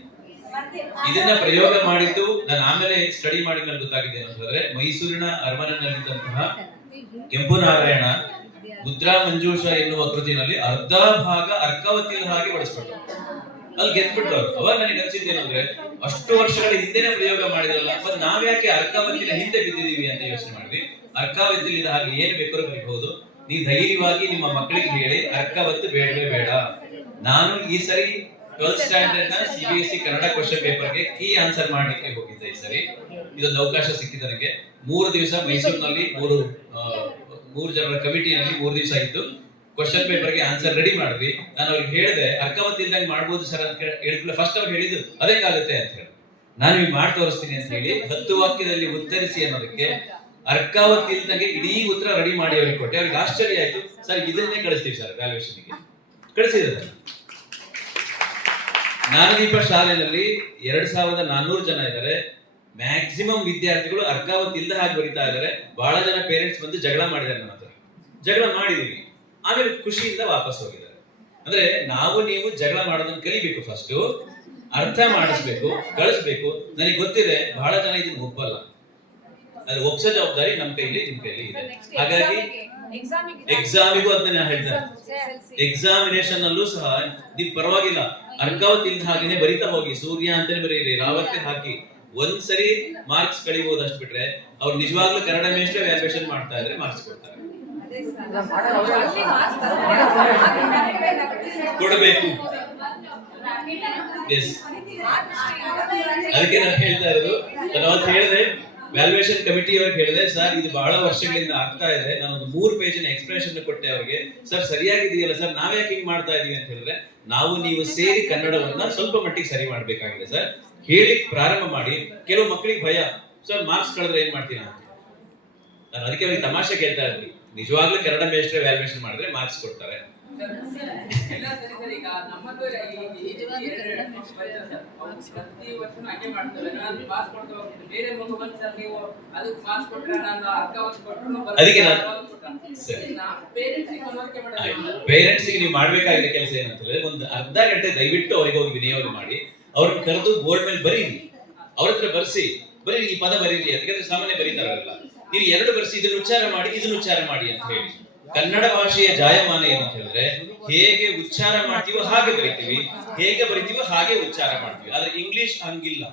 ಇದನ್ನ ಪ್ರಯೋಗ ಮಾಡಿದ್ದು ನಾನು ಆಮೇಲೆ ಸ್ಟಡಿ ಮಾಡಿ ಮೇಲೆ ಗೊತ್ತಾಗಿದೆ ಅಂತಂದ್ರೆ ಮೈಸೂರಿನ ಅರಮನೆಯಲ್ಲಿದ್ದಂತಹ ಕೆಂಪು ನಾರಾಯಣ ಮುದ್ರಾ ಮಂಜೂಷ ಎನ್ನುವ ಕೃತಿನಲ್ಲಿ ಅರ್ಧ ಭಾಗ ಅರ್ಕಾವತಿಯ ಹಾಗೆ ಬಳಸ್ಬಿಟ್ಟು ಅಲ್ಲಿ ಗೆದ್ಬಿಟ್ಟು ಅವಾಗ ನನಗೆ ಅನ್ಸಿದ್ದೇನಂದ್ರೆ ಅಷ್ಟು ವರ್ಷಗಳ ಹಿಂದೆನೆ ಪ್ರಯೋಗ ಮಾಡಿದ್ರಲ್ಲ, ಮತ್ತೆ ನಾವ್ಯಾಕೆ ಅರ್ಕಾವತಿನ ಹಿಂದೆ ಬಿದ್ದಿದೀವಿ ಅಂತ ಯೋಚನೆ ಮಾಡಿದ್ವಿ. ಅರ್ಕಾವತಿ ಇದ ಹಾಗೆ ಏನ್ ಬೇಕಾದ್ರೂ ಬರೀಬಹುದು. ನೀವು ಧೈರ್ಯವಾಗಿ ನಿಮ್ಮ ಮಕ್ಕಳಿಗೆ ಹೇಳಿ ಅರ್ಕಾವತಿ ಬೇಡವೇ ಬೇಡ. ನಾನು ಈ ಸರಿ 12th ಸ್ಟ್ಯಾಂಡರ್ಡ್ ನ CBSE ಕನ್ನಡ ಕ್ವಶನ್ ಪೇಪರ್ಗೆ ಕೀ ಆನ್ಸರ್ ಮಾಡ್ಲಿಕ್ಕೆ ಹೋಗಿದ್ದೆ. ಈ ಸರಿ ಇದೊಂದು ಅವಕಾಶ ಸಿಕ್ಕಿದ ನನಗೆ. 3 ದಿವಸ ಮೈಸೂರಿನಲ್ಲಿ 3 ಜನರ ಕಮಿಟಿಯಲ್ಲಿ 3 ದಿವಸ ಇದ್ದು ಕ್ವಶನ್ ಪೇಪರ್ಗೆ ಆನ್ಸರ್ ರೆಡಿ ಮಾಡಿದ್ವಿ. ನಾನು ಅವ್ರಿಗೆ ಹೇಳಿದೆ ಅರ್ಕಾವತಿ ಇಲ್ದಂಗೆ ಮಾಡ್ಬೋದು ಸರ್ ಅಂತ ಹೇಳಿದ್ಮೇಲೆ ಫಸ್ಟ್ ಅವ್ರು ಹೇಳಿದ್ರು ಅದೇಕಾಗುತ್ತೆ ಅಂತ ಹೇಳಿ ನಾನು ಈಗ ಮಾಡಿ ತೋರಿಸ್ತೀನಿ ಅಂತ ಹೇಳಿ 10 ವಾಕ್ಯದಲ್ಲಿ ಉತ್ತರಿಸಿ ಅನ್ನೋದಕ್ಕೆ ಅರ್ಕಾವತಿ ಇಲ್ದಂಗೆ ಇಡೀ ಉತ್ತರ ರೆಡಿ ಮಾಡಿ ಅವ್ರಿಗೆ ಕೊಟ್ಟೆ. ಅವ್ರಿಗೆ ಆಶ್ಚರ್ಯ ಆಯ್ತು. ಸರ್ ಇದನ್ನೇ ಕಳಿಸ್ತೀವಿ ಸರ್ ವ್ಯಾಲ್ಯೂಯೇಷನ್ಗೆ ಕಳಿಸಿದ್ದಾರೆ. ಜ್ಞಾನದೀಪ ಶಾಲೆಯಲ್ಲಿ 2400 ಜನ ಇದ್ದಾರೆ. ಮ್ಯಾಕ್ಸಿಮಮ್ ವಿದ್ಯಾರ್ಥಿಗಳು ಅರ್ಕಾವತಿ ಇಲ್ಲದ ಹಾಗೆ ಬರೀತಾ ಇದ್ದಾರೆ. ಬಹಳ ಜನ ಪೇರೆಂಟ್ಸ್ ಬಂದು ಜಗಳ ಮಾಡಿದ್ದಾರೆ ನನ್ನ ಹತ್ರ. ಜಗಳ ಮಾಡಿದೀವಿ, ಆಮೇಲೆ ಖುಷಿಯಿಂದ ವಾಪಸ್ ಹೋಗಿದ್ದಾರೆ. ಅಂದ್ರೆ ನಾವು ನೀವು ಜಗಳ ಮಾಡೋದನ್ನ ಕಲಿಬೇಕು. ಫಸ್ಟ್ ಅರ್ಥ ಮಾಡಿಸ್ಬೇಕು, ಕಳಿಸ್ಬೇಕು. ನನಗೆ ಗೊತ್ತಿದೆ ಬಹಳ ಜನ ಇದನ್ನ ಒಪ್ಪಲ್ಲ. ಅದು ಒಪ್ಸೋ ಜವಾಬ್ದಾರಿ ನಮ್ಮ ಕೈಲಿ ನಿಮ್ ಕೈಲಿ ಇದೆ. ಹಾಗಾಗಿ ಎಕ್ಸಾಮಿಗೂ ಅದನ್ನ ಹೇಳ್ತಾರೆ. ಎಕ್ಸಾಮಿನೇಷನ್ ಅಲ್ಲೂ ಸಹ ನೀವು ಪರವಾಗಿಲ್ಲ ಅರ್ಕಾವತಿ ಇಲ್ದ ಹಾಗೇನೆ ಬರಿತಾ ಹೋಗಿ. ಸೂರ್ಯ ಅಂತಾನೆ ಬರೀರಿ, ರಾವತ್ತೆ ಹಾಕಿ. ಒಂದ್ಸರಿ ಮಾರ್ಕ್ಸ್ ಕಳಿಬಹುದು ಅಷ್ಟು ಬಿಟ್ರೆ ಅವ್ರು ನಿಜವಾಗ್ಲೂ ಕನ್ನಡ ಮೇಷ್ಟ್ರೆ ವ್ಯಾಲ್ಯೂಯೇಷನ್ ಮಾಡ್ತಾ ಇದ್ರೆ ಮಾರ್ಕ್ಸ್ ಕೊಡ್ತಾರೆ. ಕೊಡಬೇಕು. ಅದಕ್ಕೆ ನಾನು ಹೇಳ್ತಾ ಇರೋದು, ನಾನು ಅವತ್ತು ಹೇಳಿದೆ ವ್ಯಾಲ್ಯೂಯೇಷನ್ ಕಮಿಟಿ ಅವ್ರಿಗೆ ಹೇಳಿದೆ, ಸರ್ ಇದು ಬಹಳ ವರ್ಷಗಳಿಂದ ಆಗ್ತಾ ಇದೆ. ನಾನೊಂದು 3 ಪೇಜಿನ ಎಕ್ಸ್ಪ್ರೆಷನ್ ಕೊಟ್ಟೆ ಅವ್ರಿಗೆ. ಸರ್ ಸರಿಯಾಗಿದೆಯಲ್ಲ ಸರ್, ನಾವ್ಯಾಕೆ ಹಿಂಗ್ ಮಾಡ್ತಾ ಇದೀವಿ ಅಂತ ಹೇಳಿದ್ರೆ, ನಾವು ನೀವು ಸೇರಿ ಕನ್ನಡವನ್ನ ಸ್ವಲ್ಪ ಮಟ್ಟಿಗೆ ಸರಿ ಮಾಡ್ಬೇಕಾಗಿದೆ ಸರ್. ಹೇಳಿ ಪ್ರಾರಂಭ ಮಾಡಿ. ಕೆಲವು ಮಕ್ಕಳಿಗೆ ಭಯ, ಸರ್ ಮಾರ್ಕ್ಸ್ ಕಳೆದ್ರೆ ಏನ್ ಮಾಡ್ತೀರಾ ಅಂತ. ನಾನು ಅದಕ್ಕೆ ಅವ್ರಿಗೆ ತಮಾಷೆ ಕೇಳ್ತಾ ಇದ್ವಿ, ನಿಜವಾಗ್ಲೂ ಕನ್ನಡ ಮೇಷ್ಟ್ರೆ ವ್ಯಾಲ್ಯೂಯೇಷನ್ ಮಾಡಿದ್ರೆ ಮಾರ್ಕ್ಸ್ ಕೊಡ್ತಾರೆ. ಅದಕ್ಕೆ ಪೇರೆಂಟ್ಸ್ಗೆ ನೀವು ಮಾಡ್ಬೇಕಾಗಿರೋ ಕೆಲಸ ಏನಂತಂದ್ರೆ, ಒಂದು ಅರ್ಧ ಗಂಟೆ ದಯವಿಟ್ಟು ಅವರಿಗೆ ಹೋಗಿ ವಿನಿಯೋಗ ಮಾಡಿ, ಅವ್ರನ್ನ ಕರೆದು ಬೋರ್ಡ್ ಮೇಲೆ ಬರೀರಿ, ಅವ್ರ ಹತ್ರ ಬರ್ಸಿ, ಬರೀರಿ ಈ ಪದ ಬರೀರಿ. ಯಾಕಂದ್ರೆ ಸಾಮಾನ್ಯ ಬರೀತಾರಲ್ಲ, ನೀವು 2 ಬರ್ಸಿ ಇದನ್ನ ಉಚ್ಚಾರ ಮಾಡಿ, ಇದನ್ನ ಉಚ್ಚಾರ ಮಾಡಿ ಅಂತ ಹೇಳಿ. ಕನ್ನಡ ಭಾಷೆಯ ಜಾಯಮಾನ ಏನು ಅಂತ ಹೇಳಿದ್ರೆ, ಹೇಗೆ ಉಚ್ಚಾರ ಮಾಡ್ತೀವೋ ಹಾಗೆ ಬರಿತೀವಿ, ಹೇಗೆ ಬರಿತೀವೋ ಹಾಗೆ ಉಚ್ಚಾರ ಮಾಡ್ತೀವಿ. ಆದ್ರೆ ಇಂಗ್ಲಿಷ್ ಹಂಗಿಲ್ಲ.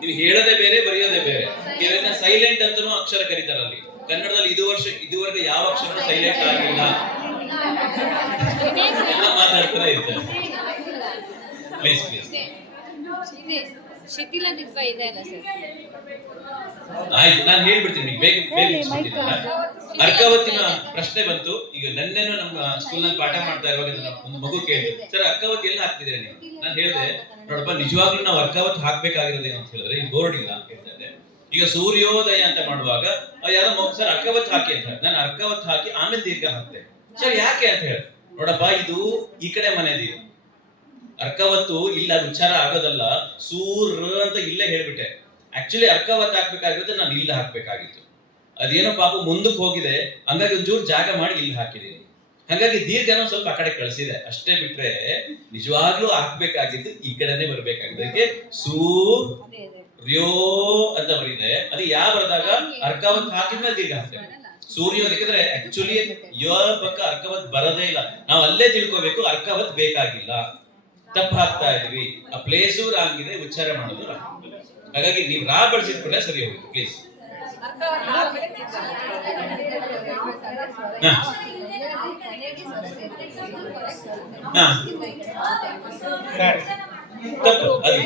ನೀವು ಹೇಳೋದೇ ಬೇರೆ, ಬರೆಯೋದೇ ಬೇರೆ. ಕೆಲವನ್ನ ಸೈಲೆಂಟ್ ಅಂತಾನೂ ಅಕ್ಷರ ಕರೀತಾರೆ ಅಲ್ಲಿ. ಕನ್ನಡದಲ್ಲಿ ಇದುವರೆಗೆ ಯಾವ ಅಕ್ಷರ ಸೈಲೆಂಟ್ ಆಗಿಲ್ಲ. ಎಲ್ಲ ಮಾತಾಡ್ತಾನೆ ಇರ್ತಾರೆ. ಪ್ಲೀಸ್ ಶಿಥಿಲದಿತ್ವ ಇದೆ ಅಲ್ಲ ಸರ್. ಆಯ್ತು, ನಾನು ಹೇಳ್ಬಿಡ್ತೀನಿ ಬೇಗ ಅರ್ಕಾವತಿನ ಪ್ರಶ್ನೆ ಬಂತು. ಈಗ ನನ್ನೇನು ನಮ್ಮ ಸ್ಕೂಲ್ ನಲ್ಲಿ ಪಾಠ ಮಾಡ್ತಾ ಇರುವಾಗ ಒಂದು ಮಗು ಕೇಳಿದ್ರು, ಸರ್ ಅರ್ಕಾವತಿ ಎಲ್ಲ ಹಾಕ್ತಿದ್ರೆ ನೀವು. ನಾನು ಹೇಳಿದೆ, ನೋಡಪ್ಪ ನಿಜವಾಗ್ಲೂ ನಾವು ಅರ್ಕಾವತಿ ಹಾಕ್ಬೇಕಾಗಿರೋದೇನು ಅಂತ ಹೇಳಿದ್ರೆ, ಇಲ್ಲಿ ಬೋರ್ಡ್ ಇಲ್ಲ ಅಂತ ಹೇಳ್ತಾ ಇದ್ದೆ. ಈಗ ಸೂರ್ಯೋದಯ ಅಂತ ಮಾಡುವಾಗ ಯಾರೋ ಮಗು ಸರ್ ಅರ್ಕಾವತಿ ಹಾಕಿ ಅಂತ, ನಾನು ಅರ್ಕಾವತಿ ಹಾಕಿ ಆಮೇಲೆ ದೀರ್ಘ ಹಾಕ್ತೆ. ಸರ್ ಯಾಕೆ ಅಂತ ಹೇಳಿ, ನೋಡಪ್ಪ ಇದು ಈ ಕಡೆ ಮನೆದಿ, ಅರ್ಕವತ್ತು ಇಲ್ಲ ಉಚ್ಚಾರ ಆಗೋದಲ್ಲ, ಸೂರ್ ಅಂತ ಇಲ್ಲೇ ಹೇಳ್ಬಿಟ್ಟೆ. ಆಕ್ಚುಲಿ ಅರ್ಕವತ್ತು ಹಾಕ್ಬೇಕಾಗಿರೋದು ನಾನು ಇಲ್ಲಿ ಹಾಕ್ಬೇಕಾಗಿತ್ತು. ಅದೇನೋ ಪಾಪ ಮುಂದಕ್ಕೆ ಹೋಗಿದೆ, ಹಂಗಾಗಿ ಒಂಚೂರು ಜಾಗ ಮಾಡಿ ಇಲ್ಲಿ ಹಾಕಿದೀನಿ. ಹಾಗಾಗಿ ದೀರ್ಘನ ಸ್ವಲ್ಪ ಆ ಕಡೆ ಕಳಿಸಿದೆ ಅಷ್ಟೇ, ಬಿಟ್ರೆ ನಿಜವಾಗ್ಲೂ ಹಾಕ್ಬೇಕಾಗಿದ್ದು ಈ ಕಡೆನೆ ಬರ್ಬೇಕಾಗಿದೆ. ಅದಕ್ಕೆ ಸೂರ್ಯೋ ಅಂತ ಬರೀದೆ. ಅದು ಯಾವ ಬರೆದಾಗ ಅರ್ಕವತ್ ಹಾಕಿದ್ಮೇಲೆ ದೀರ್ಘ ಹಾಕ್ತೇವೆ. ಸೂರ್ಯ ಯಾಕಂದ್ರೆ ಆಕ್ಚುಲಿ ಯ ಪಕ್ಕ ಅರ್ಕವತ್ ಬರದೇ ಇಲ್ಲ. ನಾವು ಅಲ್ಲೇ ತಿಳ್ಕೋಬೇಕು, ಅರ್ಕವತ್ ಬೇಕಾಗಿಲ್ಲ, ತಪ್ಪು ಹಾಕ್ತಾ ಇದೀವಿ. ಆ ಪ್ಲೇಸು ರಾಂಗ್ ಇದೆ, ಉಚ್ಚಾರ ಮಾಡೋದು ರಾಂಗ್. ಹಾಗಾಗಿ ನೀವು ರಾ ಬಳಸಿದ ಕೂಡ ಸರಿ ಹೋಗುತ್ತೆ ಪ್ಲೀಸ್. ತಪ್ಪು ಅದು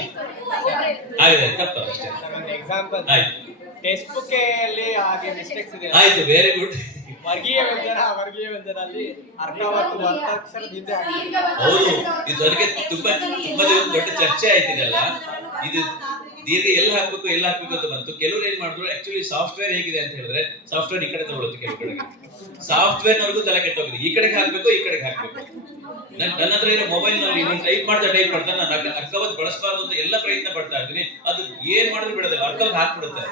ಆಗಿದೆ, ತಪ್ಪು ಅಷ್ಟೇ. ಎಕ್ಸಾಂಪಲ್ ಆಯ್ತು, ಟೆಕ್ಸ್ಟ್ ಬುಕ್ ಅಲ್ಲಿ ಹಾಗೆ ಮಿಸ್ಟೇಕ್ಸ್ ಇದೆ. ಆಯ್ತು, ವೆರಿ ಗುಡ್. ವರ್ಗೀಯ ವ್ಯಂಜನ ಅಲ್ಲಿ ಅರ್ಧವತ್ತು ಅರ್ಥಾಕ್ಷರದ ಹಿಂದೆ ಹೌದು, ಇದು ಅದಕ್ಕೆ ತುಂಬಾ ತುಂಬಾ ದೊಡ್ಡ ಚರ್ಚೆ ಆಯ್ತಿದೆಲ್ಲ. ಇದು ದೀರ್ಘ ಎಲ್ಲಿ ಹಾಕ್ಬೇಕು ಅಂತ ಬಂತು. ಕೆಲವರು ಏನ್ ಮಾಡಿದ್ರು, ಆಕ್ಚುಲಿ ಸಾಫ್ಟ್ವೇರ್ ಹೇಗಿದೆ ಅಂತ ಹೇಳಿದ್ರೆ ಸಾಫ್ಟ್ವೇರ್ ಈ ಕಡೆ ತಗೊಳುತ್ತೆ, ಕೆಲವು ಕಡೆಗೆ ಸಾಫ್ಟ್ವೇರ್ ನವರೆಗೂ ತಲೆ ಕೆಟ್ಟೋಗಿದೆ. ಈ ಕಡೆಗೆ ಹಾಕ್ಬೇಕು, ಈ ಕಡೆಗೆ ಹಾಕ್ಬೇಕು. ನನ್ನ ಹತ್ರ ಇರೋ ಮೊಬೈಲ್ ನಲ್ಲಿ ನೀನು ಟೈಪ್ ಮಾಡ್ತಾ ನಾನು ಅರ್ಕವತ್ ಬಳಸಬಾರ್ದು ಅಂತ ಎಲ್ಲ ಪ್ರಯತ್ನ ಪಡ್ತಾ ಇರ್ತೀನಿ. ಅದು ಏನ್ ಮಾಡಿದ್ರು ಬಿಡೋದಿಲ್ಲ, ಅರ್ಕವತ್ ಹಾಕ್ಬಿಡುತ್ತೆ.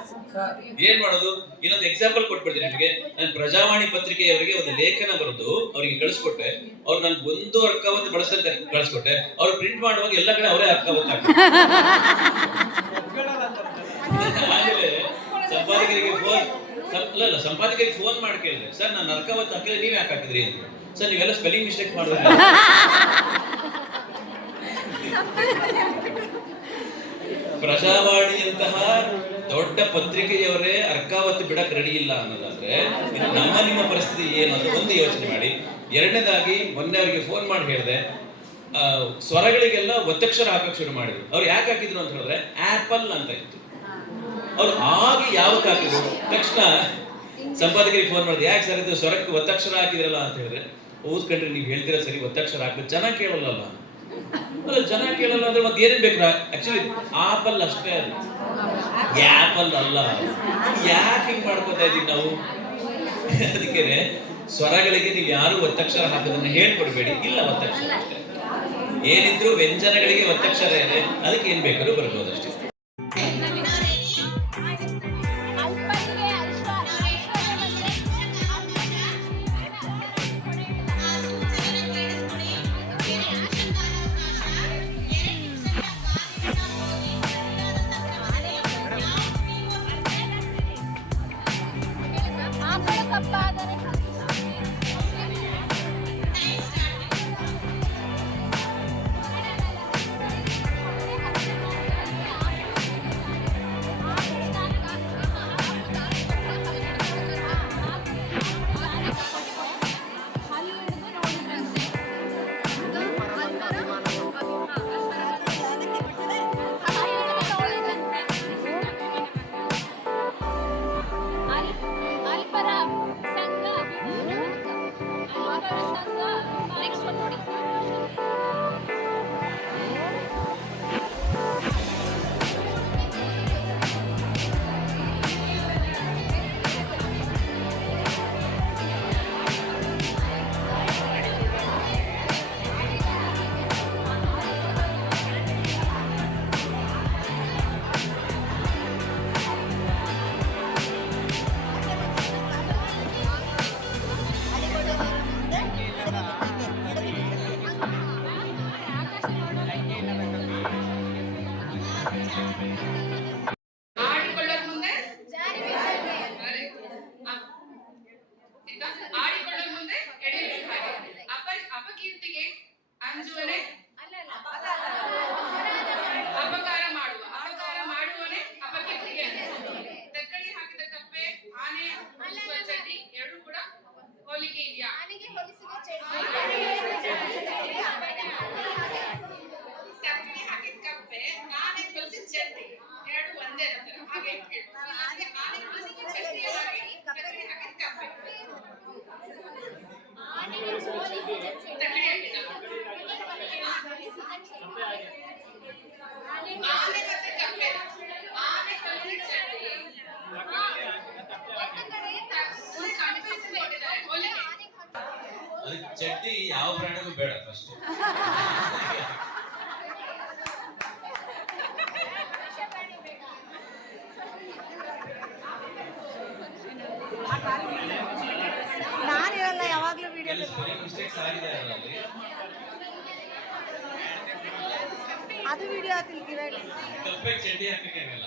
ಏನ್ ಮಾಡೋದು? ಇನ್ನೊಂದು ಎಕ್ಸಾಂಪಲ್ ಕೊಟ್ಬಿಡ್ತೀನಿ ನಿಮಗೆ. ನಾನು ಪ್ರಜಾವಾಣಿ ಪತ್ರಿಕೆಯವರಿಗೆ ಒಂದು ಲೇಖನ ಬರೆದು ಅವರಿಗೆ ಕಳಿಸ್ಕೊಟ್ಟೆ. ಅವ್ರು ನನ್ಗೆ ಒಂದು ಅರ್ಕವತ್ ಬಳಸಂತ ಕಳಿಸ್ಕೊಟ್ಟೆ. ಅವ್ರು ಪ್ರಿಂಟ್ ಮಾಡುವಾಗ ಎಲ್ಲ ಕಡೆ ಅವರೇ ಅರ್ಕವತ್ ಹಾಕ್ತಾರೆ. ಆಮೇಲೆ ಸಂಪಾದಕರಿಗೆ ಫೋನ್ ಮಾಡಿ ಕೇಳಿದೆ, ಸರ್ ನಾನು ಅರ್ಕವತ್ ಹಾಕಿದ್ರೆ ನೀವ್ ಯಾಕೆ ಹಾಕಿದ್ರಿ ಅಂತ. ಸರ್ ನೀವೆಲ್ಲ ಸ್ಪೆಲ್ಲಿಂಗ್ ಮಿಸ್ಟೇಕ್ ಮಾಡೋದಿಲ್ಲ. ಪ್ರಜಾವಾಣಿಯಂತಹ ದೊಡ್ಡ ಪತ್ರಿಕೆಯವರೇ ಅರ್ಕಾವತ್ತು ಬಿಡಕ್ ರೆಡಿ ಇಲ್ಲ ಅನ್ನೋದಾದ್ರೆ ನಿಮ್ಮ ಪರಿಸ್ಥಿತಿ ಏನು ಅಂತ ಒಂದು ಯೋಚನೆ ಮಾಡಿ. ಎರಡನೇದಾಗಿ ಮೊನ್ನೆ ಅವರಿಗೆ ಫೋನ್ ಮಾಡಿ ಹೇಳಿದೆ, ಸ್ವರಗಳಿಗೆಲ್ಲ ಒತ್ತಕ್ಷರ ಹಾಕಕ್ ಶುರು ಮಾಡಿದ್ರು. ಅವ್ರು ಯಾಕೆ ಹಾಕಿದ್ರು ಅಂತ ಹೇಳಿದ್ರೆ ಆಪಲ್ ಅಂತ ಇತ್ತು. ಅವ್ರು ಆಗಿ ಯಾವತ್ತು ಹಾಕಿದ್ರು ತಕ್ಷಣ ಸಂಪಾದಕರಿಗೆ ಫೋನ್ ಮಾಡಿದೆ, ಯಾಕೆ ಸರ್ ಇದು ಸ್ವರಕ್ಕೆ ಒತ್ತಕ್ಷರ ಹಾಕಿದ್ರಲ್ಲ ಅಂತ ಹೇಳಿದ್ರೆ, ಓದ್ಕೊಂಡ್ರೆ ನೀವು ಹೇಳ್ತೀರಾ ಸರಿ, ಒತ್ತಕ್ಷರ ಹಾಕಿದ್ರೆ ಜನ ಕೇಳಲ್ಲ. ಅಲ್ಲ, ಜನ ಕೇಳಲ್ಲ ಅಂದ್ರೆ ಮತ್ತೆ ಏನೇನ್ ಬೇಕು? ಆಕ್ಚುಲಿ ಆಪಲ್ ಅಷ್ಟೇ, ಅದು ಆಪಲ್ ಅಲ್ಲ. ಯಾಕೆ ಹಿಂಗ್ ಮಾಡ್ಕೊತಾ ಇದೀವಿ ನಾವು? ಅದಕ್ಕೆ ಸ್ವರಗಳಿಗೆ ನೀವು ಯಾರು ಒತ್ತಕ್ಷರ ಹಾಕೋದನ್ನ ಹೇಳ್ಕೊಡ್ಬೇಡಿ. ಇಲ್ಲ, ಒತ್ತಕ್ಷರ ಅಷ್ಟೇ. ಏನಿದ್ರು ವ್ಯಂಜನಗಳಿಗೆ ಒತ್ತಕ್ಷರ ಇದೆ, ಅದಕ್ಕೆ ಏನ್ ಬೇಕಾದ್ರೂ ಬರ್ಬೋದು ಅಷ್ಟೇ. ಆಡಿಕೊಳ್ಳೋದ್ ಮುಂದೆ ಆಡಿಕೊಳ್ಳೋದ್ ಮುಂದೆ ಎಡೆಯಿಟ್ಟು ಹಾಗೆ. ಅಪಕೀರ್ತಿಗೆ ಅಂಜುವನೆ ಅಪಕಾರ ಮಾಡುವನೆ ಅಪಕೀರ್ತಿಗೆ ತಕ್ಕಡಿ ಹಾಕಿದ ಕಪ್ಪೆ, ಆನೆ ಹೊಲಿಸುವ ಚಡ್ಡಿ ಎರಡು ಕೂಡ ಹೋಲಿಕೆ ಇದೆಯಾ? ತಕ್ಕಡಿ ಹಾಕಿದ ಕಪ್ಪೆ, ಆನೆ ಹೊಲಿಸಿದ ಚಡ್ಡಿ ಎರಡು ಒಂದೇ ಅಂತಾರೆ. ಹಾಗೆ ಆನೆ ಹೊಲಿಸಿದ ಚಡ್ಡಿ ಹಾಗೆ ತಕ್ಕಡಿ ಹಾಕಿದ ಕಪ್ಪೆ. ತಕ್ಕಡಿ ಹಾಕಿದ ಆನೆ ಮತ್ತೆ ಕಪ್ಪೆ, ಆನೆ ಹೊಲಿಸಿದ ಚಡ್ಡಿ ಅದಕ್ಕೆ ಚಡ್ಡಿ ಯಾವ ಪ್ರಾಣಿಗೂ ಬೇಡ ಫಸ್ಟ್. ನಾನು ಇರಲ್ಲ ಯಾವಾಗ್ಲೂ ವಿಡಿಯೋ ಮಿಸ್ಟೇಕ್ಸ್ ಆಗಿದೆ ಅದರಲ್ಲಿ. ಅದು ವಿಡಿಯೋ ಹಾಕ್ಲಿಕ್ಕೆ ಕಪ್ಪೆ ಚಡ್ಡಿ ಹಾಕಕ್ಕಾಗಲ್ಲ,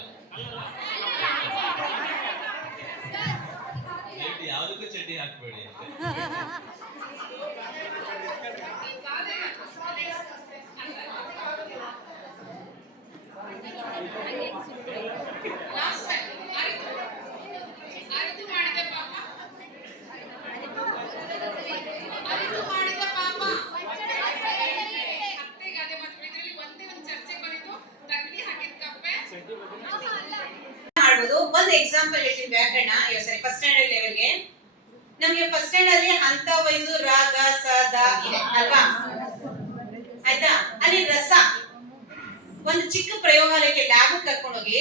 ಯಾವುದಕ್ಕೂ ಚಡ್ಡಿ ಹಾಕ್ಬೇಡಿ ಅಂತ. ಲಾಸ್ಟ್ ಟೈಮ್ ಅರಿತು ಮಾಡಿದ ಪಾಪ ಅತ್ತೆಗೆ ಅದೇ ಮಾತು ಇದ್ರಲ್ಲಿ ಒಂದೇ ಒಂದು ಚರ್ಚೆ ಬಂದಿತ್ತು, ತಗ್ಗಿ ಹಾಕಿದ ಕಪ್ಪೆ ಮಾಡ್ಬೋದು. ಒಂದು ಎಕ್ಸಾಂಪಲ್ ಹೇಳ್ತೀನಿ ವ್ಯಾಕರಣ. ಸರಿ, ಫಸ್ಟ್ ಸ್ಟ್ಯಾಂಡರ್ಡ್ ಲೆವೆಲ್ಗೆ ನಮಗೆ ಫಸ್ಟ್ ಸ್ಟ್ಯಾಂಡರ್ಡ್ ಅಲ್ಲಿ ಹಂತ ವೈಸು ರಾಗ ಸ ದ ಇದೆ ಅಲ್ವಾ? ಆಯ್ತಾ? ಅಲ್ಲಿ ರಸ ಒಂದು ಚಿಕ್ಕ ಪ್ರಯೋಗಾಲಯಕ್ಕೆ ಲ್ಯಾಬ್ ಕರ್ಕೊಂಡೋಗಿ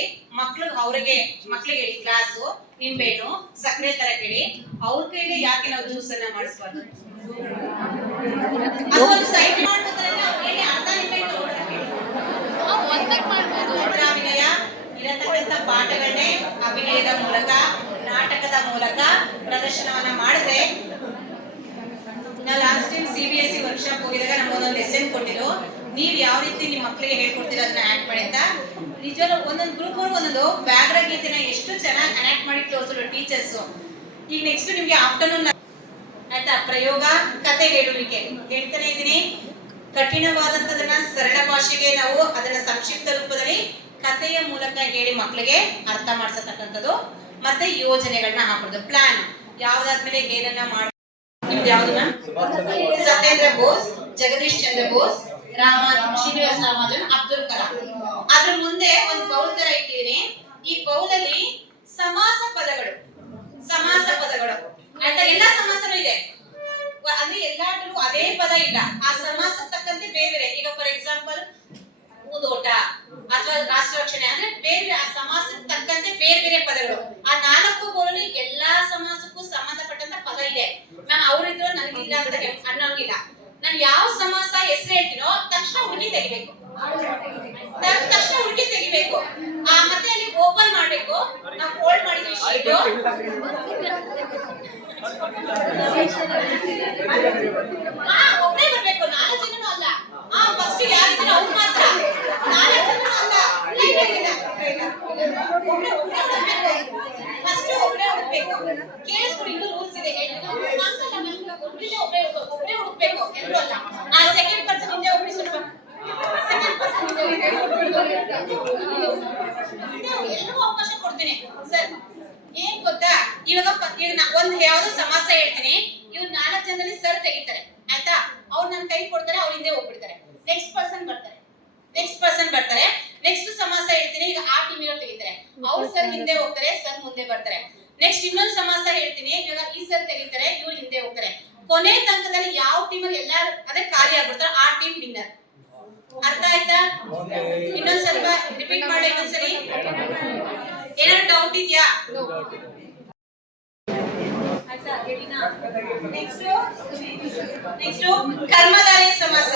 ಮಕ್ಳಿಗೆ ಹೇಳಿ ಗ್ಲಾಸು ನಿಂಬೆಹಣ್ಣು ಸಕ್ಕರೆ ತರ ಕೇಳಿ ಅವ್ರ ಕೈಲಿ ಯಾಕೆ ನಾವು ಜ್ಯೂಸ್ ಅನ್ನ ಮಾಡಿಸ್ಬಾರ್ದು? ಅದೊಂದು ಸೈಡ್ ಮಾಡ್ಬೇಕಾದ್ರೆ ಅವ್ರಿಗೆ ಅರ್ಧ ನಿಂಬೆಹಣ್ಣು ಅಭಿನಯ ಇರತಕ್ಕಂಥ ಪಾಠಗಳನ್ನೇ ಅಭಿನಯದ ಮೂಲಕ ನಾಟಕದ ಮೂಲಕ ಪ್ರದರ್ಶನವನ್ನ ಮಾಡಿದ್ರೆ, ನಾವು ಲಾಸ್ಟ್ ಟೈಮ್ CBSE ವರ್ಕ್ಶಾಪ್ ಹೋಗಿದಾಗ ನಮ್ಗೊಂದೊಂದು ಲೆಸನ್ ಕೊಟ್ಟಿದ್ರು. ನೀವ್ ಯಾವ ರೀತಿ ನಿಮ್ ಮಕ್ಕಳಿಗೆ ಹೇಳ್ಕೊಡ್ತೀರಾ ಅದನ್ನ ಆಕ್ಟ್ ಮಾಡಿ ಅಂತ. ನಿಜವಾಗ್ಲೂ ಒಂದೊಂದು ಗ್ರೂಪ್ ಅವ್ರು ಒಂದೊಂದು ವ್ಯಾಘ್ರ ಗೀತೆನ ಎಷ್ಟು ಚೆನ್ನಾಗಿ ಅನಾಕ್ಟ್ ಮಾಡಿ ತೋರಿಸಿದ್ರು ಟೀಚರ್ಸ್. ಈಗ ನೆಕ್ಸ್ಟ್ ನಿಮ್ಗೆ ಆಫ್ಟರ್ನೂನ್ ಆಯ್ತಾ ಪ್ರಯೋಗ ಕತೆ ಹೇಳುವಿಕೆ ಹೇಳ್ತಾನೆ ಇದ್ದೀನಿ. ಕಠಿಣವಾದಂತದನ್ನ ಸರಳ ಭಾಷೆಗೆ ನಾವು ಅದನ್ನ ಸಂಕ್ಷಿಪ್ತ ರೂಪದಲ್ಲಿ ಕಥೆಯ ಮೂಲಕ ಹೇಳಿ ಮಕ್ಕಳಿಗೆ ಅರ್ಥ ಮಾಡಿಸತಕ್ಕಂಥದ್ದು. ಮತ್ತೆ ಯೋಜನೆಗಳನ್ನ ಹಾಕೋದು, ಪ್ಲಾನ್ ಯಾವ್ದಾದ್ಮೇಲೆ ಏನನ್ನ ಮಾಡಿ. ನಿಮ್ದು ಯಾವ್ದನ್ನ? ಸತ್ಯೇಂದ್ರ ಬೋಸ್, ಜಗದೀಶ್ ಚಂದ್ರ ಬೋಸ್, ಶ್ರೀನಿವಾಸ ರಾಮಾನುಜನ್, ಅಬ್ದುಲ್ ಕಲಾಂ. ಅದ್ರ ಮುಂದೆ ಒಂದು ಬೌಲ್ ತರ ಇಟ್ಟಿದ್ದೀನಿ. ಈ ಬೌಲಲ್ಲಿ ಸಮಾಸ ಪದಗಳು ಆಯ್ತಾ? ಎಲ್ಲಾ ಸಮಾಸನೂ ಇದೆ, ಅಂದ್ರೆ ಎಲ್ಲಾದ್ರೂ ಅದೇ ಪದ ಇಲ್ಲ. ಆ ಸಮಾಸ ತಕ್ಕಂತೆ ಬೇರೆ ಬೇರೆ. ಈಗ ಫಾರ್ ಎಕ್ಸಾಂಪಲ್ ಊದೋಟ ಅಥವಾ ರಾಷ್ಟ್ರ ರಕ್ಷಣೆ ಅಂದ್ರೆ ಬೇರೆ ಆ ಸಮಾಸಕ್ಕೆ ತಕ್ಕಂತೆ ಬೇರೆ ಬೇರೆ ಪದಗಳು. ಆ 4 ಬೋಲಲ್ಲಿ ಎಲ್ಲಾ ಸಮಾಸಕ್ಕೂ ಸಂಬಂಧಪಟ್ಟಂತ ಪದ ಇದೆ. ಮ್ಯಾಮ್ ಅವ್ರಿದ್ರು ನನಗಿಲ್ಲ ಅಂತ ಅನ್ನೋಂಗಿಲ್ಲ. ನಾನು ಯಾವ ಸಮಾಸ ಹೆಸರು ಹೇಳ್ತೀನೋ ತಕ್ಷಣ ಹುಡುಕಿ ತೆಗಿಬೇಕು. ಮತ್ತೆ ಅಲ್ಲಿ ಓಪನ್ ಮಾಡ್ಬೇಕು. ನಾವು ಫೋಲ್ಡ್ ಮಾಡಿದ್ವಿ ಶೀಟ್. ಒಬ್ಬರೇ ಬರ್ಬೇಕು, 4 ಜನನು ಅಲ್ಲ. ಫಸ್ಟ್ ಯಾರಿದ್ರು ಅವ್ರು ಮಾತ್ರ, 4 ಜನನು ಅಲ್ಲ. ಫಸ್ಟ್ ಒಬ್ಬರೇ ಹುಡುಕ್ಬೇಕು. ಕೇಳಿಸ್ಬಿಡಿ, ಇನ್ನೂ ರೂಲ್ಸ್ ಇದೆ. ಒಬ್ಬರೇ ಹುಡುಕ್ಬೇಕು, ಎಲ್ಲರೂ ಅಲ್ಲ. ಆ ಸೆಕೆಂಡ್ ಪರ್ಸನ್ ಹಿಂದೆ ಒಬ್ಬರು ಸ್ವಲ್ಪ ಎಲ್ಲರಿಗೂ ಅವಕಾಶ ಕೊಡ್ತೀನಿ ಸರ್. ಏನ್ ಗೊತ್ತಾ, ಇವಾಗ ಒಂದು ಯಾವ್ದೋ ಸಮಾಸ ಹೇಳ್ತೀನಿ, ಇವ್ರು 4 ಜನದಲ್ಲಿ ಸರ್ ತೆಗಿತಾರೆ ಆಯ್ತಾ? ಅವ್ರು ನನ್ನ ಕೈ ಕೊಡ್ತಾರೆ, ಅವ್ರ ಹಿಂದೆ ಹೋಗ್ಬಿಡ್ತಾರೆ. ನೆಕ್ಸ್ಟ್ ಪರ್ಸನ್ ಬರ್ತಾರೆ. ನೆಕ್ಸ್ಟ್ ಸಮಾಸ ಹೇಳ್ತೀನಿ, ಈಗ ಆ ಟೀಮ್ ಇರೋ ತೆಗಿತಾರೆ, ಅವ್ರು ಸರ್ ಹಿಂದೆ ಹೋಗ್ತಾರೆ, ಸರ್ ಮುಂದೆ ಬರ್ತಾರೆ. ನೆಕ್ಸ್ಟ್ ಇನ್ನೊಂದು ಸಮಾಸ ಹೇಳ್ತೀನಿ, ಇವಾಗ ಈ ಸರ್ ತೆಗಿತಾರೆ, ಇವ್ರು ಹಿಂದೆ ಹೋಗ್ತಾರೆ. ಕೊನೆ ತನಕದಲ್ಲಿ ಯಾವ ಟೀಮಲ್ಲಿ ಎಲ್ಲಾರು ಅದೇ ಖಾಲಿ ಆಗ್ಬಿಡ್ತಾರೆ, ಆ ಟೀಮ್ ವಿನ್ನರ್. ಅರ್ಥ ಆಯ್ತಾ? ಇನ್ನೊಂದ್ ಸ್ವಲ್ಪ ರಿಪೀಟ್ ಮಾಡಿ ಇನ್ನೊಂದ್ಸರಿ. ಏನಾದ್ರು ಡೌಟ್ ಇದೆಯಾ? ನೆಕ್ಸ್ಟ್ ಕರ್ಮಧಾರಯ ಸಮಾಸ.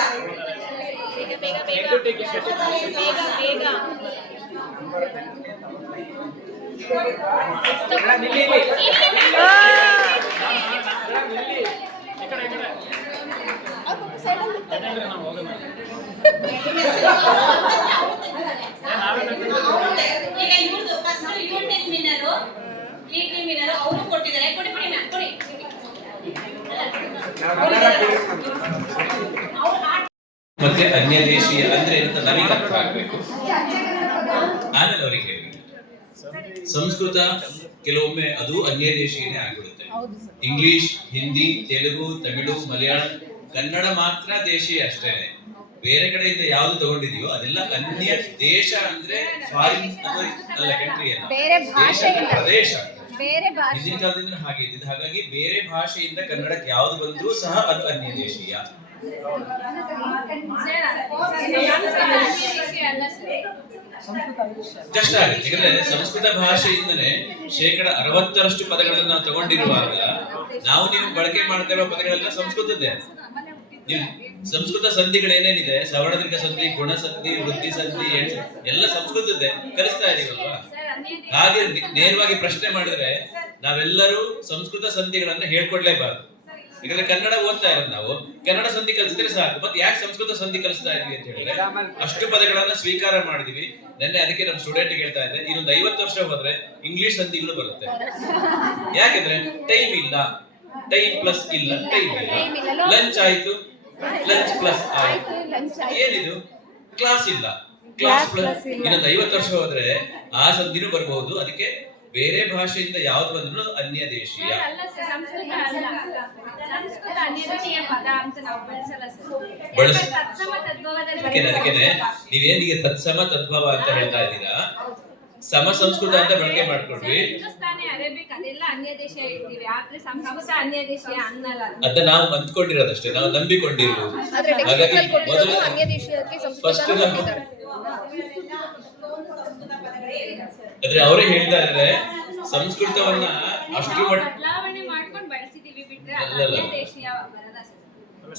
ಈಗ ಇವ್ರದ್ದು ಫಸ್ಟ್ ಇವ್ರ ಟೀಮ್ ವಿನ್ನರು, ಈ ಟೀಮ್ ವಿನ್ನರು ಅವರು ಕೊಟ್ಟಿದ್ದಾರೆ. ಕೊಡಿ ಮ್ಯಾಮ್, ಕೊಡಿ. ಮತ್ತೆ ಅನ್ಯ ದೇಶೀಯ ಅಂದ್ರೆ ಏನಂತ ನಮಗೆ ಅರ್ಥ ಆಗ್ಬೇಕು, ಆಮೇಲೆ ಅವ್ರಿಗೆ ಹೇಳಿ. ಸಂಸ್ಕೃತ ಕೆಲವೊಮ್ಮೆ ಅದು ಅನ್ಯ ದೇಶೀಯನೇ ಆಗ್ಬಿಡುತ್ತೆ. ಇಂಗ್ಲಿಷ್, ಹಿಂದಿ, ತೆಲುಗು, ತಮಿಳು, ಮಲಯಾಳಂ, ಕನ್ನಡ ಮಾತ್ರ ದೇಶೀಯ ಅಷ್ಟೇ. ಬೇರೆ ಕಡೆಯಿಂದ ಯಾವ್ದು ತಗೊಂಡಿದೀಯೋ ಅದೆಲ್ಲ ಅನ್ಯ ದೇಶ. ಅಂದ್ರೆ ಫಾರಿನ್ ಅಲ್ಲ, ಕಂಟ್ರಿ ಅಲ್ಲ, ದೇಶ ಪ್ರದೇಶ. ಹಿಂದಿನ ಕಾಲದಿಂದ ಹಾಗೆ ಇದ್ದಿದ್ದು. ಹಾಗಾಗಿ ಬೇರೆ ಭಾಷೆಯಿಂದ ಕನ್ನಡಕ್ಕೆ ಯಾವ್ದು ಬಂದ್ರೂ ಸಹ ಅದು ಅನ್ಯ ದೇಶೀಯ. ಕಷ್ಟ ಆಗುತ್ತೆ, ಯಾಕಂದ್ರೆ ಸಂಸ್ಕೃತ ಭಾಷೆಯಿಂದನೇ 60% ಪದಗಳನ್ನು ನಾವು ತಗೊಂಡಿರುವಾಗ ನಾವು ನೀವು ಬಳಕೆ ಮಾಡ್ತಾ ಇರುವ ಪದಗಳೆಲ್ಲ ಸಂಸ್ಕೃತದ್ದೇ. ನೀವು ಸಂಸ್ಕೃತ ಸಂಧಿಗಳೇನೇನಿದೆ, ಸವರ್ಣದೀರ್ಘ ಸಂಧಿ, ಗುಣ ಸಂಧಿ, ವೃತ್ತಿ ಸಂಧಿ, ಎಲ್ಲ ಸಂಸ್ಕೃತದ್ದೇ ಕಲಿಸ್ತಾ ಇದೀವಲ್ವಾ. ಹಾಗೆ ನೇರವಾಗಿ ಪ್ರಶ್ನೆ ಮಾಡಿದ್ರೆ ನಾವೆಲ್ಲರೂ ಸಂಸ್ಕೃತ ಸಂಧಿಗಳನ್ನ ಹೇಳ್ಕೊಡ್ಲೇಬಾರ್ದು. ಯಾಕಂದ್ರೆ ಕನ್ನಡ ಓದ್ತಾ ಇರೋದು ನಾವು, ಕನ್ನಡ ಸಂಧಿ ಕಲಿಸಿದ್ರೆ ಸಾಕು. ಮತ್ತೆ ಯಾಕೆ ಸಂಸ್ಕೃತ ಸಂಧಿ ಕಲಿಸ್ತಾ ಇದೀವಿ ಅಂತ ಹೇಳಿದ್ರೆ ಅಷ್ಟು ಪದಗಳನ್ನ ಸ್ವೀಕಾರ ಮಾಡಿದೀವಿ. ನೆನ್ನೆ ಅದಕ್ಕೆ ನಮ್ಮ ಸ್ಟೂಡೆಂಟ್ ಹೇಳ್ತಾ ಇದ್ದೆ, ಇನ್ನೊಂದು 50 ವರ್ಷ ಹೋದ್ರೆ ಇಂಗ್ಲಿಷ್ ಸಂಧಿಗಳು ಬರುತ್ತೆ. ಯಾಕೆಂದ್ರೆ ಟೈಮ್ ಇಲ್ಲ, ಟೈಮ್ ಪ್ಲಸ್ ಇಲ್ಲ, ಟೈಮ್ ಇಲ್ಲ. ಲಂಚ್ ಆಯ್ತು, ಲಂಚ್ ಪ್ಲಸ್ ಆಯ್ತು, ಏನಿದು ಕ್ಲಾಸ್ ಇಲ್ಲ, ಕ್ಲಾಸ್ ಪ್ಲಸ್. ಇನ್ನೊಂದು 50 ವರ್ಷ ಹೋದ್ರೆ ಆ ಸಂಧಿನೂ ಬರಬಹುದು. ಅದಕ್ಕೆ ಬೇರೆ ಭಾಷೆಯಿಂದ ಯಾವ್ದು ಬಂದ್ರು ಅನ್ಯ ದೇಶೀಯ. ಅದಕ್ಕೇನೆ ನೀವೇನಿಗೆ ತತ್ಸಮ ತದ್ಭವ ಅಂತ ಹೇಳ್ತಾ ಇದ್ದೀರಾ, ಸಮ ಸಂಸ್ಕೃತ ಅಂತ ಬಳಕೆ ಮಾಡ್ಕೊಂಡ್ವಿ. ಅದ ನಾವು ಅಂದ್ಕೊಂಡಿರೋದಷ್ಟೇ, ನಾವು ನಂಬಿಕೊಂಡಿರ್ಬೋದು. ಹಾಗಾಗಿ ಮೊದಲು ಫಸ್ಟ್ ಆದ್ರೆ ಅವರೇ ಹೇಳ್ತಾ ಇದ್ದಾರೆ ಸಂಸ್ಕೃತವನ್ನ ಅಷ್ಟು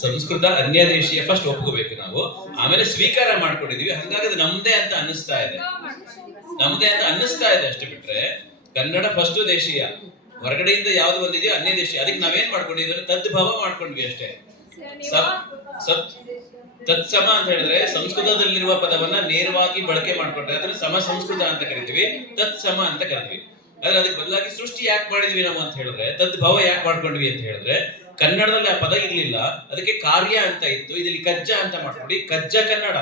ಸಂಸ್ಕೃತ ಅನ್ಯ ದೇಶೀಯ ಫಸ್ಟ್ ಒಪ್ಕೋಬೇಕು ನಾವು, ಆಮೇಲೆ ಸ್ವೀಕಾರ ಮಾಡ್ಕೊಂಡಿದೀವಿ. ಹಂಗಾಗಿ ಅದು ನಮ್ದೇ ಅಂತ ಅನ್ನಿಸ್ತಾ ಇದೆ, ನಮ್ದೇ ಅಂತ ಅನ್ನಿಸ್ತಾ ಇದೆ ಅಷ್ಟೇ. ಬಿಟ್ರೆ ಕನ್ನಡ ಫಸ್ಟ್ ದೇಶೀಯ, ಹೊರಗಡೆಯಿಂದ ಯಾವ್ದು ಬಂದಿದೆಯೋ ಅನ್ಯ ದೇಶೀಯ. ಅದಕ್ಕೆ ನಾವೇನ್ ಮಾಡ್ಕೊಂಡಿದ್ವಿ, ತದ್ಭವ ಮಾಡ್ಕೊಂಡ್ವಿ ಅಷ್ಟೇ. ತತ್ಸಮ ಅಂತ ಹೇಳಿದ್ರೆ ಸಂಸ್ಕೃತದಲ್ಲಿರುವ ಪದವನ್ನ ನೇರವಾಗಿ ಬಳಕೆ ಮಾಡ್ಕೊಂಡ್ರೆ ಅದನ್ನ ಸಮ ಸಂಸ್ಕೃತ ಅಂತ ಕರಿತೀವಿ, ತತ್ಸಮ ಅಂತ ಕರಿತೀವಿ. ಆದ್ರೆ ಅದಕ್ಕೆ ಬದಲಾಗಿ ಸೃಷ್ಟಿ ಯಾಕೆ ಮಾಡಿದ್ವಿ ನಾವು ಅಂತ ಹೇಳಿದ್ರೆ, ತದ್ಭವ ಯಾಕೆ ಮಾಡ್ಕೊಂಡ್ವಿ ಅಂತ ಹೇಳಿದ್ರೆ ಕನ್ನಡದಲ್ಲಿ ಆ ಪದ ಇರ್ಲಿಲ್ಲ, ಅದಕ್ಕೆ ಕಾರ್ಯ ಅಂತ ಇತ್ತು, ಇದರಲ್ಲಿ ಕಜ್ಜ ಅಂತ ಮಾಡ್ಕೊಂಡು ಕಜ್ಜ ಕನ್ನಡ,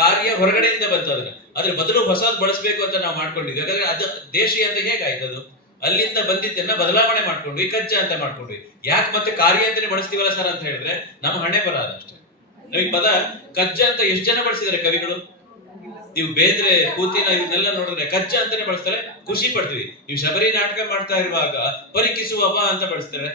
ಕಾರ್ಯ ಹೊರಗಡೆಯಿಂದ ಬಂತು. ಅದನ್ನ ಅದ್ರ ಬದಲು ಹೊಸದ್ ಬಳಸಬೇಕು ಅಂತ ನಾವು ಮಾಡ್ಕೊಂಡಿದ್ವಿ. ಯಾಕಂದ್ರೆ ಅದು ದೇಶೀಯ ಅಂತ ಹೇಗಾಯ್ತು, ಅದು ಅಲ್ಲಿಂದ ಬಂದಿದ್ದನ್ನ ಬದಲಾವಣೆ ಮಾಡ್ಕೊಂಡ್ವಿ, ಕಜ್ಜ ಅಂತ ಮಾಡ್ಕೊಂಡ್ವಿ. ಯಾಕೆ ಮತ್ತೆ ಕಾರ್ಯ ಅಂತಾನೆ ಬಳಸ್ತೀವಲ್ಲ ಸರ್ ಅಂತ ಹೇಳಿದ್ರೆ ನಮ್ಮ ಹಣೆ ಬರ ಅದಷ್ಟೇ. ಈ ಪದ ಕಜ್ಜ ಅಂತ ಎಷ್ಟು ಜನ ಬಳಸಿದ್ದಾರೆ ಕವಿಗಳು? ನೀವು ಬೇಂದ್ರೆ, ಕೂತಿನ ಇವನ್ನೆಲ್ಲ ನೋಡಿದ್ರೆ ಕಜ್ಜ ಅಂತಾನೆ ಬಳಸ್ತಾರೆ, ಖುಷಿ ಪಡ್ತೀವಿ. ನೀವು ಶಬರಿ ನಾಟಕ ಮಾಡ್ತಾ ಇರುವಾಗ ಪರಿಕಿಸುವವ ಅಂತ ಬಳಸ್ತಾರೆ.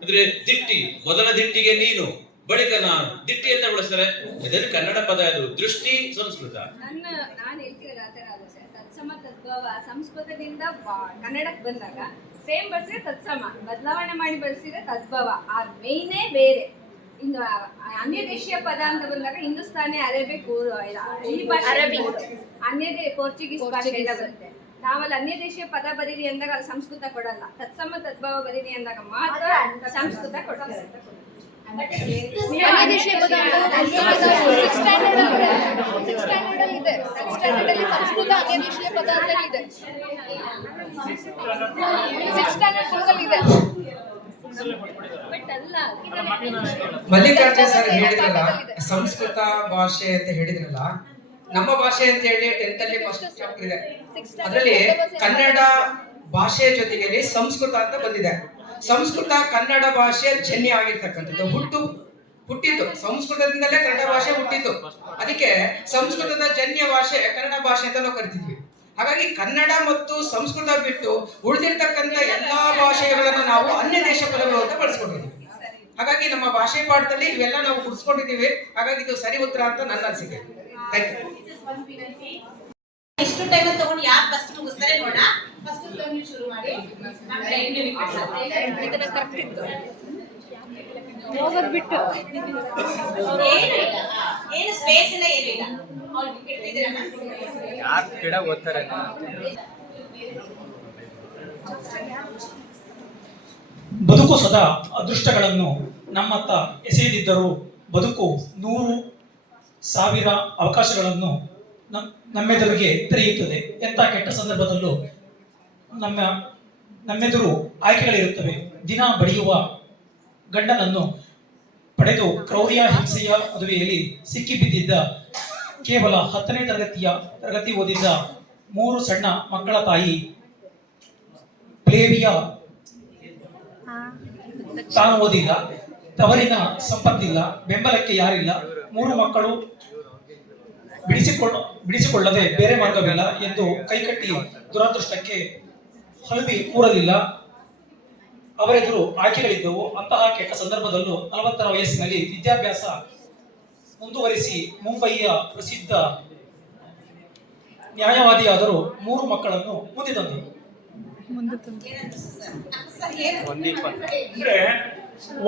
ಅಂದ್ರೆ ದಿಟ್ಟಿ, ಮೊದಲ ದಿಟ್ಟಿಗೆ ನೀನು, ಬಳಿಕ ನಾನು, ದಿಟ್ಟಿ ಅಂತ ಬಳಸ್ತಾರೆ. ಇದರಲ್ಲಿ ಕನ್ನಡ ಪದ, ಅದು ದೃಷ್ಟಿ ಸಂಸ್ಕೃತ. ನಾನು ಹೇಳ್ತಿರೋದು ಆತರ ಅಲ್ಲ ಸರ್. ತತ್ಸಮ ತದ್ಭವ ಸಂಸ್ಕೃತದಿಂದ ಕನ್ನಡಕ್ಕೆ ಬಂದಾಗ ಸೇಮ್ ಬಳಸಿದ್ರೆ ತತ್ಸಮ, ಬದಲಾವಣೆ ಮಾಡಿ ಬಳಸಿದ್ರೆ ತದ್ಭವ. ಆ ಮೇಯ್ನೇ ಬೇರೆ. ಇನ್ನು ಅನ್ಯ ದೇಶೀಯ ಪದ ಅಂತ ಬಂದಾಗ ಹಿಂದೂಸ್ತಾನಿ, ಅರೇಬಿಕ್, ಈ ಭಾಷೆ ಪೋರ್ಚುಗೀಸ್ ಭಾಷೆಯಿಂದ ಬರುತ್ತೆ. ನಾವಲ್ಲಿ ಅನ್ಯ ದೇಶೀಯ ಪದ ಬರೀರಿ ಅಂದಾಗ ಅದು ಸಂಸ್ಕೃತ ಕೊಡಲ್ಲ. ತತ್ಸಮ ತದ್ಭವ ಬರೀರಿ ಅಂದಾಗ ಮಾತ್ರ ಸಂಸ್ಕೃತ ಕೊಡ್ತಾರೆ. ಅನ್ಯ ದೇಶೀಯ ಪದ ಸಿಕ್ಸ್ ಸ್ಟ್ಯಾಂಡರ್ಡ್ ಅಲ್ಲಿ ಇದೆ. ಸಿಕ್ಸ್ ಸ್ಟ್ಯಾಂಡರ್ಡ್ ಅಲ್ಲಿ ಸಂಸ್ಕೃತ ಅನ್ಯ ದೇಶೀಯ ಪದ ಅಂತ ಇದೆ. ಸಿಕ್ಸ್ ಸ್ಟ್ಯಾಂಡರ್ಡ್ ಇದೆ. ಮಲ್ಲಿಕಾರ್ಜುನ ಸರ್ ಹೇಳಿದ್ರಲ್ಲ ಸಂಸ್ಕೃತ ಭಾಷೆ ಅಂತ ಹೇಳಿದ್ರಲ್ಲ, ನಮ್ಮ ಭಾಷೆ ಅಂತ ಹೇಳಿ 10th ಅಲ್ಲಿ ಫಸ್ಟ್ ಚಾಪ್ಟರ್ ಇದೆ. ಅದರಲ್ಲಿ ಕನ್ನಡ ಭಾಷೆಯ ಜೊತೆಗೆ ಸಂಸ್ಕೃತ ಅಂತ ಬಂದಿದೆ. ಸಂಸ್ಕೃತ ಕನ್ನಡ ಭಾಷೆ ಜನ್ಯ ಆಗಿರ್ತಕ್ಕಂಥದ್ದು, ಹುಟ್ಟಿತ್ತು ಸಂಸ್ಕೃತದಿಂದಲೇ ಕನ್ನಡ ಭಾಷೆ ಹುಟ್ಟಿತ್ತು. ಅದಕ್ಕೆ ಸಂಸ್ಕೃತದ ಜನ್ಯ ಭಾಷೆ ಕನ್ನಡ ಭಾಷೆ ಅಂತ ನಾವು ಕರಿತಿದ್ವಿ. ಹಾಗಾಗಿ ಕನ್ನಡ ಮತ್ತು ಸಂಸ್ಕೃತ ಬಿಟ್ಟು ಉಳಿದಿರ್ತಕ್ಕಂಥ ಎಲ್ಲಾ ಭಾಷೆಗಳನ್ನ ನಾವು ಅನ್ಯ ದೇಶ ಪದಗಳು ಅಂತ ಬಳಸ್ಕೊಂಡಿದ್ದೀವಿ. ಹಾಗಾಗಿ ನಮ್ಮ ಭಾಷೆ ಪಾಠದಲ್ಲಿ ಇವೆಲ್ಲ ನಾವು ಗುರ್ಸ್ಕೊಂಡಿದ್ದೀವಿ. ಹಾಗಾಗಿ ಇದು ಸರಿ ಉತ್ತರ ಅಂತ ನನ್ನ ಅನಿಸಿಕೆ. Thank you. ಎಷ್ಟು ಟೈಮ್ ತಗೊಂಡು ಯಾರು ಫಸ್ಟ್ ಮುಗಿಸ್ತಾರೆ ನೋಡೋಣ. ಫಸ್ಟ್ ನೀವು ಶುರು ಮಾಡಿ. ಇದನ್ನ ಕರೆಕ್ಟ್ ಹೋಗೋದ್ ಬಿಟ್ಟು ಏನು ಸ್ಪೇಸ್ ಇಲ್ಲ, ಏನು ಇಲ್ಲ. ಯಾರು ಗಿಡ ಓದ್ತಾರೆ ಬದುಕು ಸದಾ ಅದೃಷ್ಟಗಳನ್ನು ನಮ್ಮತ್ತ ಎಸೆಯದಿದ್ದರೂ ಬದುಕು 100,000 ಅವಕಾಶಗಳನ್ನು ನಮ್ಮೆದುರಿಗೆ ತೆರೆಯುತ್ತದೆ. ಎಂಥ ಕೆಟ್ಟ ಸಂದರ್ಭದಲ್ಲೂ ನಮ್ಮೆದುರು ಆಯ್ಕೆಗಳಿರುತ್ತವೆ. ದಿನ ಬಡಿಯುವ ಗಂಡನನ್ನು ಪಡೆದು ಕ್ರೌರ್ಯ ಹಿಂಸೆಯ ಮದುವೆಯಲ್ಲಿ ಸಿಕ್ಕಿಬಿದ್ದಿದ್ದ ಕೇವಲ 10ನೇ ತರಗತಿ ಓದಿದ್ದ 3 ಸಣ್ಣ ಮಕ್ಕಳ ತಾಯಿ ಪ್ಲೇವಿಯ ತಾನು ಓದಿಲ್ಲ, ತವರಿನ ಸಂಪತ್ತಿಲ್ಲ, ಬೆಂಬಲಕ್ಕೆ ಯಾರಿಲ್ಲ, 3 ಮಕ್ಕಳು ಬಿಡಿಸಿಕೊಳ್ಳದೆ ಬೇರೆ ಮಾರ್ಗವಿಲ್ಲ ಎಂದು ಕೈಕಟ್ಟಿ ದುರದೃಷ್ಟಕ್ಕೆ ಹಲವಿ ಕೂರಲಿಲ್ಲ. ಅವರೆದುರು ಆಯ್ಕೆಗಳಿದ್ದವು. ಅಂತಹ ಕೆಟ್ಟ ಸಂದರ್ಭದಲ್ಲೂ 40ರ ವಯಸ್ಸಿನಲ್ಲಿ ವಿದ್ಯಾಭ್ಯಾಸ ಮುಂದುವರಿಸಿ ಮುಂಬಯಿಯ ಪ್ರಸಿದ್ಧ ನ್ಯಾಯವಾದಿಯಾದರೂ 3 ಮಕ್ಕಳನ್ನು ಮುಂದೆ ತಂದರು. ಅಂದ್ರೆ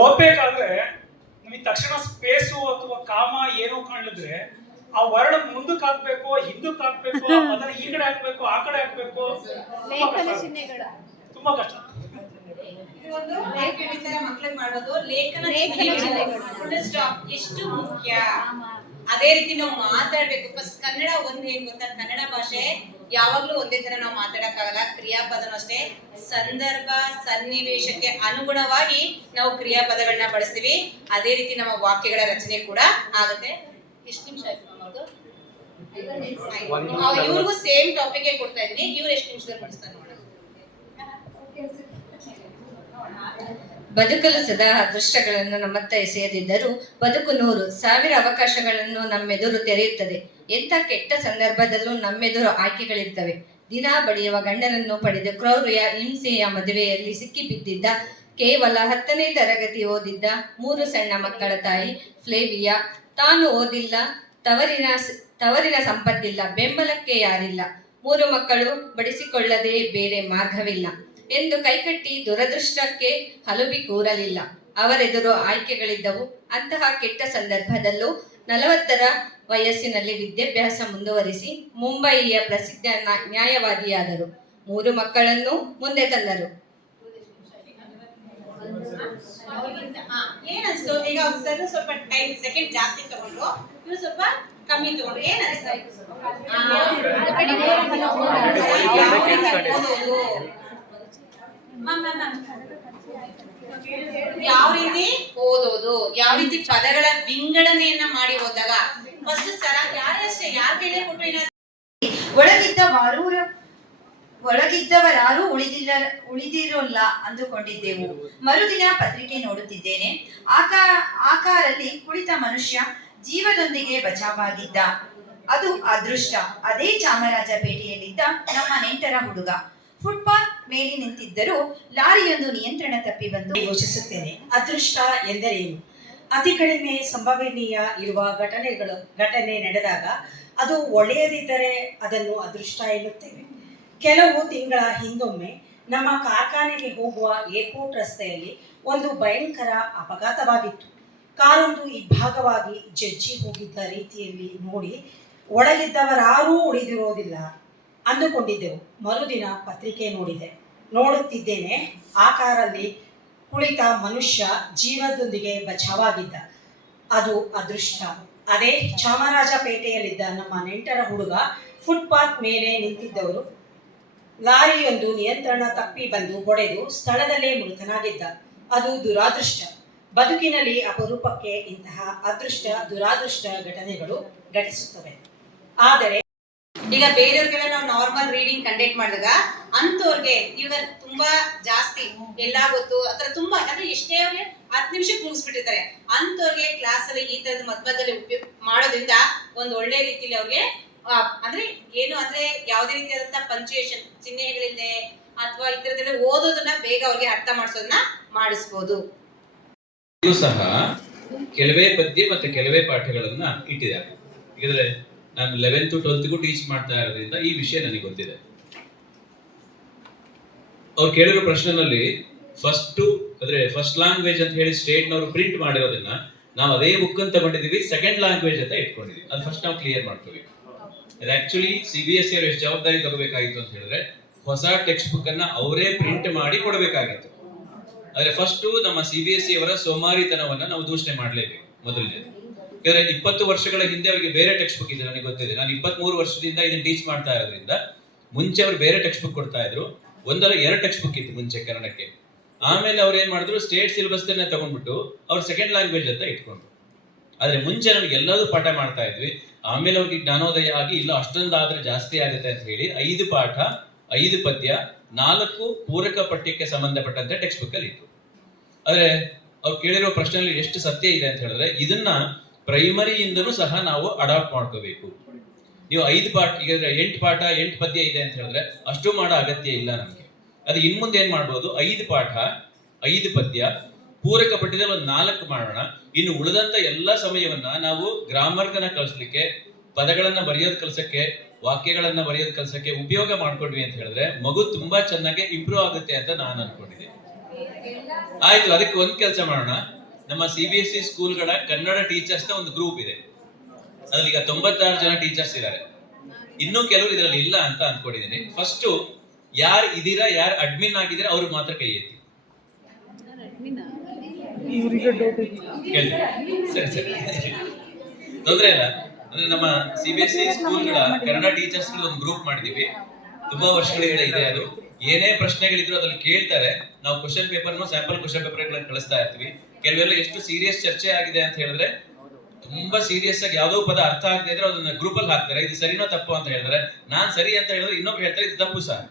ಓದ್ಬೇಕಾದ್ರೆ ನಮಗೆ ತಕ್ಷಣ ಸ್ಪೇಸು ಅಥವಾ ಕಾಮ ಏನೋ ಕಾಣಿದ್ರೆ ಆ ವರ್ಡ್ ಮುಂದಕ್ಕೆ ಹಾಕ್ಬೇಕು, ಹಿಂದಕ್ಕೆ ಹಾಕ್ಬೇಕು, ಅದನ್ನ ಈ ಕಡೆ ಹಾಕ್ಬೇಕು, ಆ ಕಡೆ ಹಾಕ್ಬೇಕು, ತುಂಬಾ ಕಷ್ಟ. ಇದೊಂದು ಲೈಫ್ ಈ ತರ ಮಕ್ಳಿಗೆ ಮಾಡೋದು ಲೇಖನ ಸ್ಟಾಪ್ ಎಷ್ಟು ಮುಖ್ಯ. ಅದೇ ರೀತಿ ನಾವು ಮಾತಾಡ್ಬೇಕು. ಫಸ್ಟ್ ಕನ್ನಡ ಒಂದ್ ಏನ್ ಗೊತ್ತಾ, ಕನ್ನಡ ಭಾಷೆ ಯಾವಾಗ್ಲೂ ಒಂದೇ ತರ ನಾವು ಮಾತಾಡಕ್ಕಾಗಲ್ಲ. ಕ್ರಿಯಾಪದನೂ ಅಷ್ಟೇ, ಸಂದರ್ಭ ಸನ್ನಿವೇಶಕ್ಕೆ ಅನುಗುಣವಾಗಿ ನಾವು ಕ್ರಿಯಾಪದಗಳನ್ನ ಬಳಸ್ತೀವಿ. ಅದೇ ರೀತಿ ನಮ್ಮ ವಾಕ್ಯಗಳ ರಚನೆ ಕೂಡ ಆಗುತ್ತೆ. ಎಷ್ಟು ನಿಮಿಷ ಆಯ್ತು ನಮ್ಮದು? ಇವ್ರಿಗೂ ಸೇಮ್ ಟಾಪಿಕ್ ಕೊಡ್ತಾ ಇದೀನಿ. ಇವ್ರು ಎಷ್ಟು ನಿಮಿಷದಲ್ಲಿ ಮಾಡಿಸ್ತಾರೆ ನೋಡೋಣ. ಬದುಕಲು ಸದಾ ಅದೃಷ್ಟಗಳನ್ನು ನಮ್ಮತ್ತ ಎಸೆಯದಿದ್ದರೂ ಬದುಕು 100,000 ಅವಕಾಶಗಳನ್ನು ನಮ್ಮೆದುರು ತೆರೆಯುತ್ತದೆ. ಎಂಥ ಕೆಟ್ಟ ಸಂದರ್ಭದಲ್ಲೂ ನಮ್ಮೆದುರು ಆಯ್ಕೆಗಳಿರ್ತವೆ. ದಿನ ಬಡಿಯುವ ಗಂಡನನ್ನು ಪಡೆದು ಕ್ರೌರ್ಯ ಹಿಂಸೆಯ ಮದುವೆಯಲ್ಲಿ ಸಿಕ್ಕಿಬಿದ್ದಿದ್ದ ಕೇವಲ 10ನೇ ತರಗತಿ ಓದಿದ್ದ 3 ಸಣ್ಣ ಮಕ್ಕಳ ತಾಯಿ ಫ್ಲೇವಿಯಾ, ತಾನು ಓದಿಲ್ಲ, ತವರಿನ ಸಂಪತ್ತಿಲ್ಲ, ಬೆಂಬಲಕ್ಕೆ ಯಾರಿಲ್ಲ, 3 ಮಕ್ಕಳು ಬಡಿಸಿಕೊಳ್ಳದೆ ಬೇರೆ ಮಾರ್ಗವಿಲ್ಲ ಎಂದು ಕೈಕಟ್ಟಿ ದುರದೃಷ್ಟಕ್ಕೆ ಹಲುಬಿ ಕೂರಲಿಲ್ಲ. ಅವರೆದುರು ಆಯ್ಕೆಗಳಿದ್ದವು. ಅಂತಹ ಕೆಟ್ಟ ಸಂದರ್ಭದಲ್ಲೂ 40ರ ವಯಸ್ಸಿನಲ್ಲಿ ವಿದ್ಯಾಭ್ಯಾಸ ಮುಂದುವರಿಸಿ ಮುಂಬಯಿಯ ಪ್ರಸಿದ್ಧ ನ್ಯಾಯವಾದಿಯಾದರು. 3 ಮಕ್ಕಳನ್ನು ಮುಂದೆ ತಂದರು. ಏನನ್ಸ್ತು? ಈಗ ಸರ್ ಸ್ವಲ್ಪ ಟೈಮ್ ಸೆಕೆಂಡ್ ಜಾಸ್ತಿ ತಗೊಂಡ್ರು, ಇವ್ರು ಸ್ವಲ್ಪ ಕಮ್ಮಿ ತಗೊಂಡ್ರು. ಏನನ್ಸ್ತು? ಯಾವ ರೀತಿ ಓದೋದು, ಯಾವ ರೀತಿ ಪದಗಳ ವಿಂಗಡಣೆಯನ್ನ ಮಾಡಿ ಓದಾಗ ಫಸ್ಟ್ ಸರ ಯಾರಷ್ಟೇ ಯಾರ ಕೈಲೇ ಕೊಟ್ಟು ಒಳಗಿದ್ದವರಾರೂ ಉಳಿದಿರೋಲ್ಲ ಅಂದುಕೊಂಡಿದ್ದೆವು. ಮರುದಿನ ಪತ್ರಿಕೆ ನೋಡುತ್ತಿದ್ದೇನೆ. ಆಕಾರಲ್ಲಿ ಕುಳಿತ ಮನುಷ್ಯ ಜೀವದೊಂದಿಗೆ ಬಚಾವಾಗಿದ್ದ. ಅದು ಅದೃಷ್ಟ. ಅದೇ ಚಾಮರಾಜಪೇಟೆಯಲ್ಲಿದ್ದ ನಮ್ಮ ನೆಂಟರ ಹುಡುಗ. ಫುಟ್ಪಾತ್ ಮೇಲೆ ನಿಂತಿದ್ದರೂ ಲಾರಿಯೊಂದು ನಿಯಂತ್ರಣ ತಪ್ಪಿ ಬಂದು ಯೋಚಿಸುತ್ತೇನೆ, ಅದೃಷ್ಟ ಎಂದರೇನು? ಅತಿ ಕಡಿಮೆ ಸಂಭವನೀಯ ಇರುವ ಘಟನೆ ನಡೆದಾಗ ಅದು ಒಳ್ಳೆಯದಿದ್ದರೆ ಅದನ್ನು ಅದೃಷ್ಟ ಎನ್ನುತ್ತೇವೆ. ಕೆಲವು ತಿಂಗಳ ಹಿಂದೊಮ್ಮೆ ನಮ್ಮ ಕಾರ್ಖಾನೆಗೆ ಹೋಗುವ ಏರ್ಪೋರ್ಟ್ ರಸ್ತೆಯಲ್ಲಿ ಒಂದು ಭಯಂಕರ ಅಪಘಾತವಾಗಿತ್ತು. ಕಾರೊಂದು ಇಬ್ಬಾಗವಾಗಿ ಜಜ್ಜಿ ಹೋಗಿದ್ದ ರೀತಿಯಲ್ಲಿ ನೋಡಿ ಒಳಗಿದ್ದವರಾರೂ ಉಳಿದಿರೋದಿಲ್ಲ ಅಂದುಕೊಂಡಿದ್ದೆವು. ಮರುದಿನ ಪತ್ರಿಕೆ ನೋಡುತ್ತಿದ್ದೇನೆ, ಆ ಕಾರಲ್ಲಿ ಕುಳಿತ ಮನುಷ್ಯ ಜೀವದೊಂದಿಗೆ ಬಚಾವಾಗಿದ್ದ. ಅದು ಅದೃಷ್ಟ. ಅದೇ ಚಾಮರಾಜಪೇಟೆಯಲ್ಲಿದ್ದ ನಮ್ಮ ನೆಂಟರ ಹುಡುಗ. ಫುಟ್ಪಾತ್ ಮೇಲೆ ನಿಂತಿದ್ದವರು ಲಾರಿಯೊಂದು ನಿಯಂತ್ರಣ ತಪ್ಪಿ ಬಂದು ಹೊಡೆದು ಸ್ಥಳದಲ್ಲೇ ಮೃತನಾಗಿದ್ದ. ಅದು ದುರಾದೃಷ್ಟ. ಬದುಕಿನಲ್ಲಿ ಅಪರೂಪಕ್ಕೆ ಇಂತಹ ಅದೃಷ್ಟ ದುರಾದೃಷ್ಟ ಘಟನೆಗಳು ಘಟಿಸುತ್ತವೆ. ಆದರೆ ಈಗ ಬೇರೆಯವ್ರಿಗೆಲ್ಲ ನಾವು ನಾರ್ಮಲ್ ರೀಡಿಂಗ್ ಕಂಡಕ್ಟ್ ಮಾಡಿದಾಗ ಅಂತವ್ರಿಗೆ ಇವಾಗ ತುಂಬಾ ಜಾಸ್ತಿ ಎಲ್ಲ ಗೊತ್ತು ಅಥವಾ ತುಂಬಾ ಅಂದ್ರೆ ಎಷ್ಟೇ ಅವ್ರಿಗೆ 10 ನಿಮಿಷಕ್ಕೆ ಮುಗಿಸ್ಬಿಟ್ಟಿರ್ತಾರೆ. ಅಂತವ್ರಿಗೆ ಕ್ಲಾಸ್ ಅಲ್ಲಿ ಈ ತರದ ಮಧ್ಯದಲ್ಲಿ ಮಾಡೋದ್ರಿಂದ ಒಂದು ಒಳ್ಳೆ ರೀತಿಯಲ್ಲಿ ಅವ್ರಿಗೆ ಅಂದ್ರೆ ಏನು ಅಂದ್ರೆ ಯಾವುದೇ ರೀತಿಯಾದಂತಹ ಪಂಚುಯೇಷನ್ ಚಿಹ್ನೆಗಳಿಂದ ಅಥವಾ ಈ ತರದೆಲ್ಲ ಓದೋದನ್ನ ಬೇಗ ಅವ್ರಿಗೆ ಅರ್ಥ ಮಾಡಿಸೋದನ್ನ ಮಾಡಿಸ್ಬೋದು. ಇದು ಸಹ ಕೆಲವೇ ಪದ್ಯ ಮತ್ತೆ ಕೆಲವೇ ಪಾಠಗಳನ್ನ ಇಟ್ಟಿದ್ದಾರೆ. ಯಾಕಂದ್ರೆ ನಾನು 11th 12ಗೂ ಟೀಚ್ ಮಾಡ್ತಾ ಇರೋದ್ರಿಂದ ಈ ವಿಷಯ ನನಗೆ ಗೊತ್ತಿದೆ. ಅವ್ರು ಕೇಳಿರೋ ಪ್ರಶ್ನೆನಲ್ಲಿ ಫಸ್ಟ್ ಲ್ಯಾಂಗ್ವೇಜ್ ಅಂತ ಹೇಳಿ ಸ್ಟೇಟ್ನವರು ಪ್ರಿಂಟ್ ಮಾಡಿರೋದನ್ನ ನಾವು ಅದೇ ಬುಕ್ ಅಂತ ತಗೊಂಡಿದೀವಿ, ಸೆಕೆಂಡ್ ಲ್ಯಾಂಗ್ವೇಜ್ ಅಂತ ಇಟ್ಕೊಂಡಿದೀವಿ. ಅದು ಫಸ್ಟ್ ನಾವು ಕ್ಲಿಯರ್ ಮಾಡ್ಕೋಬೇಕು. ಅದು ಆಕ್ಚುಲಿ CBSE ಅವರು ಎಷ್ಟು ಜವಾಬ್ದಾರಿ ತಗೋಬೇಕಾಗಿತ್ತು ಅಂತ ಹೇಳಿದ್ರೆ ಹೊಸ ಟೆಕ್ಸ್ಟ್ ಬುಕ್ ಅನ್ನ ಅವರೇ ಪ್ರಿಂಟ್ ಮಾಡಿ ಕೊಡಬೇಕಾಗಿತ್ತು. ಆದ್ರೆ ಫಸ್ಟ್ ನಮ್ಮ CBSE ಅವರ ಸೋಮಾರಿತನವನ್ನ ನಾವು ದೂಷಣೆ ಮಾಡಲೇಬೇಕು ಮೊದಲನೇ. ಯಾಕಂದ್ರೆ 20 ವರ್ಷಗಳ ಹಿಂದೆ ಅವರಿಗೆ ಬೇರೆ ಟೆಕ್ಸ್ಟ್ ಬುಕ್ ಇದೆ, ನನಗೆ ಗೊತ್ತಿದೆ. ನಾನು 23 ವರ್ಷದಿಂದ ಇದನ್ನ ಟೀಚ್ ಮಾಡ್ತಾ ಇರೋದ್ರಿಂದ ಮುಂಚೆ ಅವರು ಬೇರೆ ಟೆಕ್ಸ್ಟ್ ಬುಕ್ ಕೊಡ್ತಾ ಇದ್ರು. 1-2 ಟೆಕ್ಸ್ಟ್ ಬುಕ್ ಇತ್ತು ಮುಂಚೆ ಕನ್ನಡಕ್ಕೆ. ಆಮೇಲೆ ಅವ್ರು ಏನ್ ಮಾಡಿದ್ರು, ಸ್ಟೇಟ್ ಸಿಲೆಬಸ್ ತಗೊಂಡ್ಬಿಟ್ಟು ಅವ್ರು ಸೆಕೆಂಡ್ ಲ್ಯಾಂಗ್ವೇಜ್ ಅಂತ ಇಟ್ಕೊಂಡ್ರು. ಆದ್ರೆ ಮುಂಚೆ ನಮ್ಗೆ ಎಲ್ಲದೂ ಪಾಠ ಮಾಡ್ತಾ ಇದ್ವಿ. ಆಮೇಲೆ ಅವ್ರಿಗೆ ಜ್ಞಾನೋದಯ ಆಗಿ ಇಲ್ಲ ಅಷ್ಟೊಂದಾದ್ರೆ ಜಾಸ್ತಿ ಆಗುತ್ತೆ ಅಂತ ಹೇಳಿ 5 ಪಾಠ 5 ಪದ್ಯ 4 ಪೂರಕ ಪಠ್ಯಕ್ಕೆ ಸಂಬಂಧಪಟ್ಟಂತೆ ಟೆಕ್ಸ್ಟ್ ಬುಕ್ ಅಲ್ಲಿ ಇತ್ತು. ಆದ್ರೆ ಅವ್ರು ಕೇಳಿರೋ ಪ್ರಶ್ನೆಯಲ್ಲಿ ಎಷ್ಟು ಸತ್ಯ ಇದೆ ಅಂತ ಹೇಳಿದ್ರೆ ಇದನ್ನ ಪ್ರೈಮರಿಯಿಂದನೂ ಸಹ ನಾವು ಅಡಾಪ್ಟ್ ಮಾಡ್ಕೋಬೇಕು. ನೀವು 5 ಪಾಠ ಈಗ 8 ಪಾಠ 8 ಪದ್ಯ ಇದೆ ಅಂತ ಹೇಳಿದ್ರೆ ಅಷ್ಟು ಮಾಡೋ ಅಗತ್ಯ ಇಲ್ಲ ನಮ್ಗೆ. ಅದು ಇನ್ಮುಂದೆ ಏನ್ ಮಾಡ್ಬೋದು, 5 ಪಾಠ 5 ಪದ್ಯ ಪೂರಕ ಪಠ್ಯದಲ್ಲಿ ಒಂದು 4 ಮಾಡೋಣ. ಇನ್ನು ಉಳಿದಂತ ಎಲ್ಲ ಸಮಯವನ್ನ ನಾವು ಗ್ರಾಮರ್ಗನ್ನ ಕಲಿಸ್ಲಿಕ್ಕೆ, ಪದಗಳನ್ನ ಬರೆಯೋದು ಕಲ್ಸಕ್ಕೆ, ವಾಕ್ಯಗಳನ್ನ ಬರೆಯೋದು ಕಲ್ಸಕ್ಕೆ ಉಪಯೋಗ ಮಾಡ್ಕೊಂಡ್ವಿ ಅಂತ ಹೇಳಿದ್ರೆ ಮಗು ತುಂಬಾ ಚೆನ್ನಾಗಿ ಇಂಪ್ರೂವ್ ಆಗುತ್ತೆ ಅಂತ ನಾನು ಅನ್ಕೊಂಡಿದ್ದೀನಿ. ಆಯ್ತು, ಅದಕ್ಕೆ ಒಂದ್ ಕೆಲಸ ಮಾಡೋಣ. ನಮ್ಮ CBSE ಸ್ಕೂಲ್ಗಳ ಕನ್ನಡ ಟೀಚರ್ಸ್ ನ ಒಂದು ಗ್ರೂಪ್ ಇದೆ. ಅದ್ರಲ್ಲಿ ಈಗ 96 ಜನ ಟೀಚರ್ಸ್ ಇದ್ದಾರೆ. ಇನ್ನೂ ಕೆಲವರು ಇದರಲ್ಲಿ ಇಲ್ಲ ಅಂತ ಅನ್ಕೊಂಡಿದ್ದೀನಿ. ಫಸ್ಟ್ ಯಾರು ಇದೀರಾ, ಯಾರು ಅಡ್ಮಿನ್ ಆಗಿದ್ದೀರಾ ಅವ್ರಿಗೆ ಮಾತ್ರ ಕೈ ಎತ್ತಿ. ಸರಿ ಸರಿ, ತೊಂದ್ರೆ ಇಲ್ಲ. ಅಂದ್ರೆ ನಮ್ಮ CBSE ಸ್ಕೂಲ್ಗಳ ಕನ್ನಡ ಟೀಚರ್ಸ್ಗಳ ಒಂದು ಗ್ರೂಪ್ ಮಾಡಿದೀವಿ, ತುಂಬಾ ವರ್ಷಗಳಿಂದ ಇದೆ. ಅದು ಏನೇ ಪ್ರಶ್ನೆಗಳಿದ್ರು ಅದ್ರಲ್ಲಿ ಕೇಳ್ತಾರೆ. ನಾವು ಕ್ವಶನ್ ಪೇಪರ್ನು ಸ್ಯಾಂಪಲ್ ಕ್ವಶನ್ ಪೇಪರ್ ಕಳಿಸ್ತಾ ಇರ್ತೀವಿ. ಕೆಲವೆಲ್ಲ ಎಷ್ಟು ಸೀರಿಯಸ್ ಚರ್ಚೆ ಆಗಿದೆ ಅಂತ ಹೇಳಿದ್ರೆ, ತುಂಬಾ ಸೀರಿಯಸ್ ಆಗಿ ಯಾವ್ದೋ ಪದ ಅರ್ಥ ಆಗದೆ ಇದ್ರೆ ಅದನ್ನ ಗ್ರೂಪ್ ಅಲ್ಲಿ ಹಾಕ್ತಾರೆ, ಇದು ಸರಿನೋ ತಪ್ಪು ಅಂತ ಹೇಳಿದ್ರೆ, ನಾನ್ ಸರಿ ಅಂತ ಹೇಳಿದ್ರೆ ಇನ್ನೊಬ್ರು ಹೇಳ್ತಾರೆ ಇದು ತಪ್ಪು ಸರ್.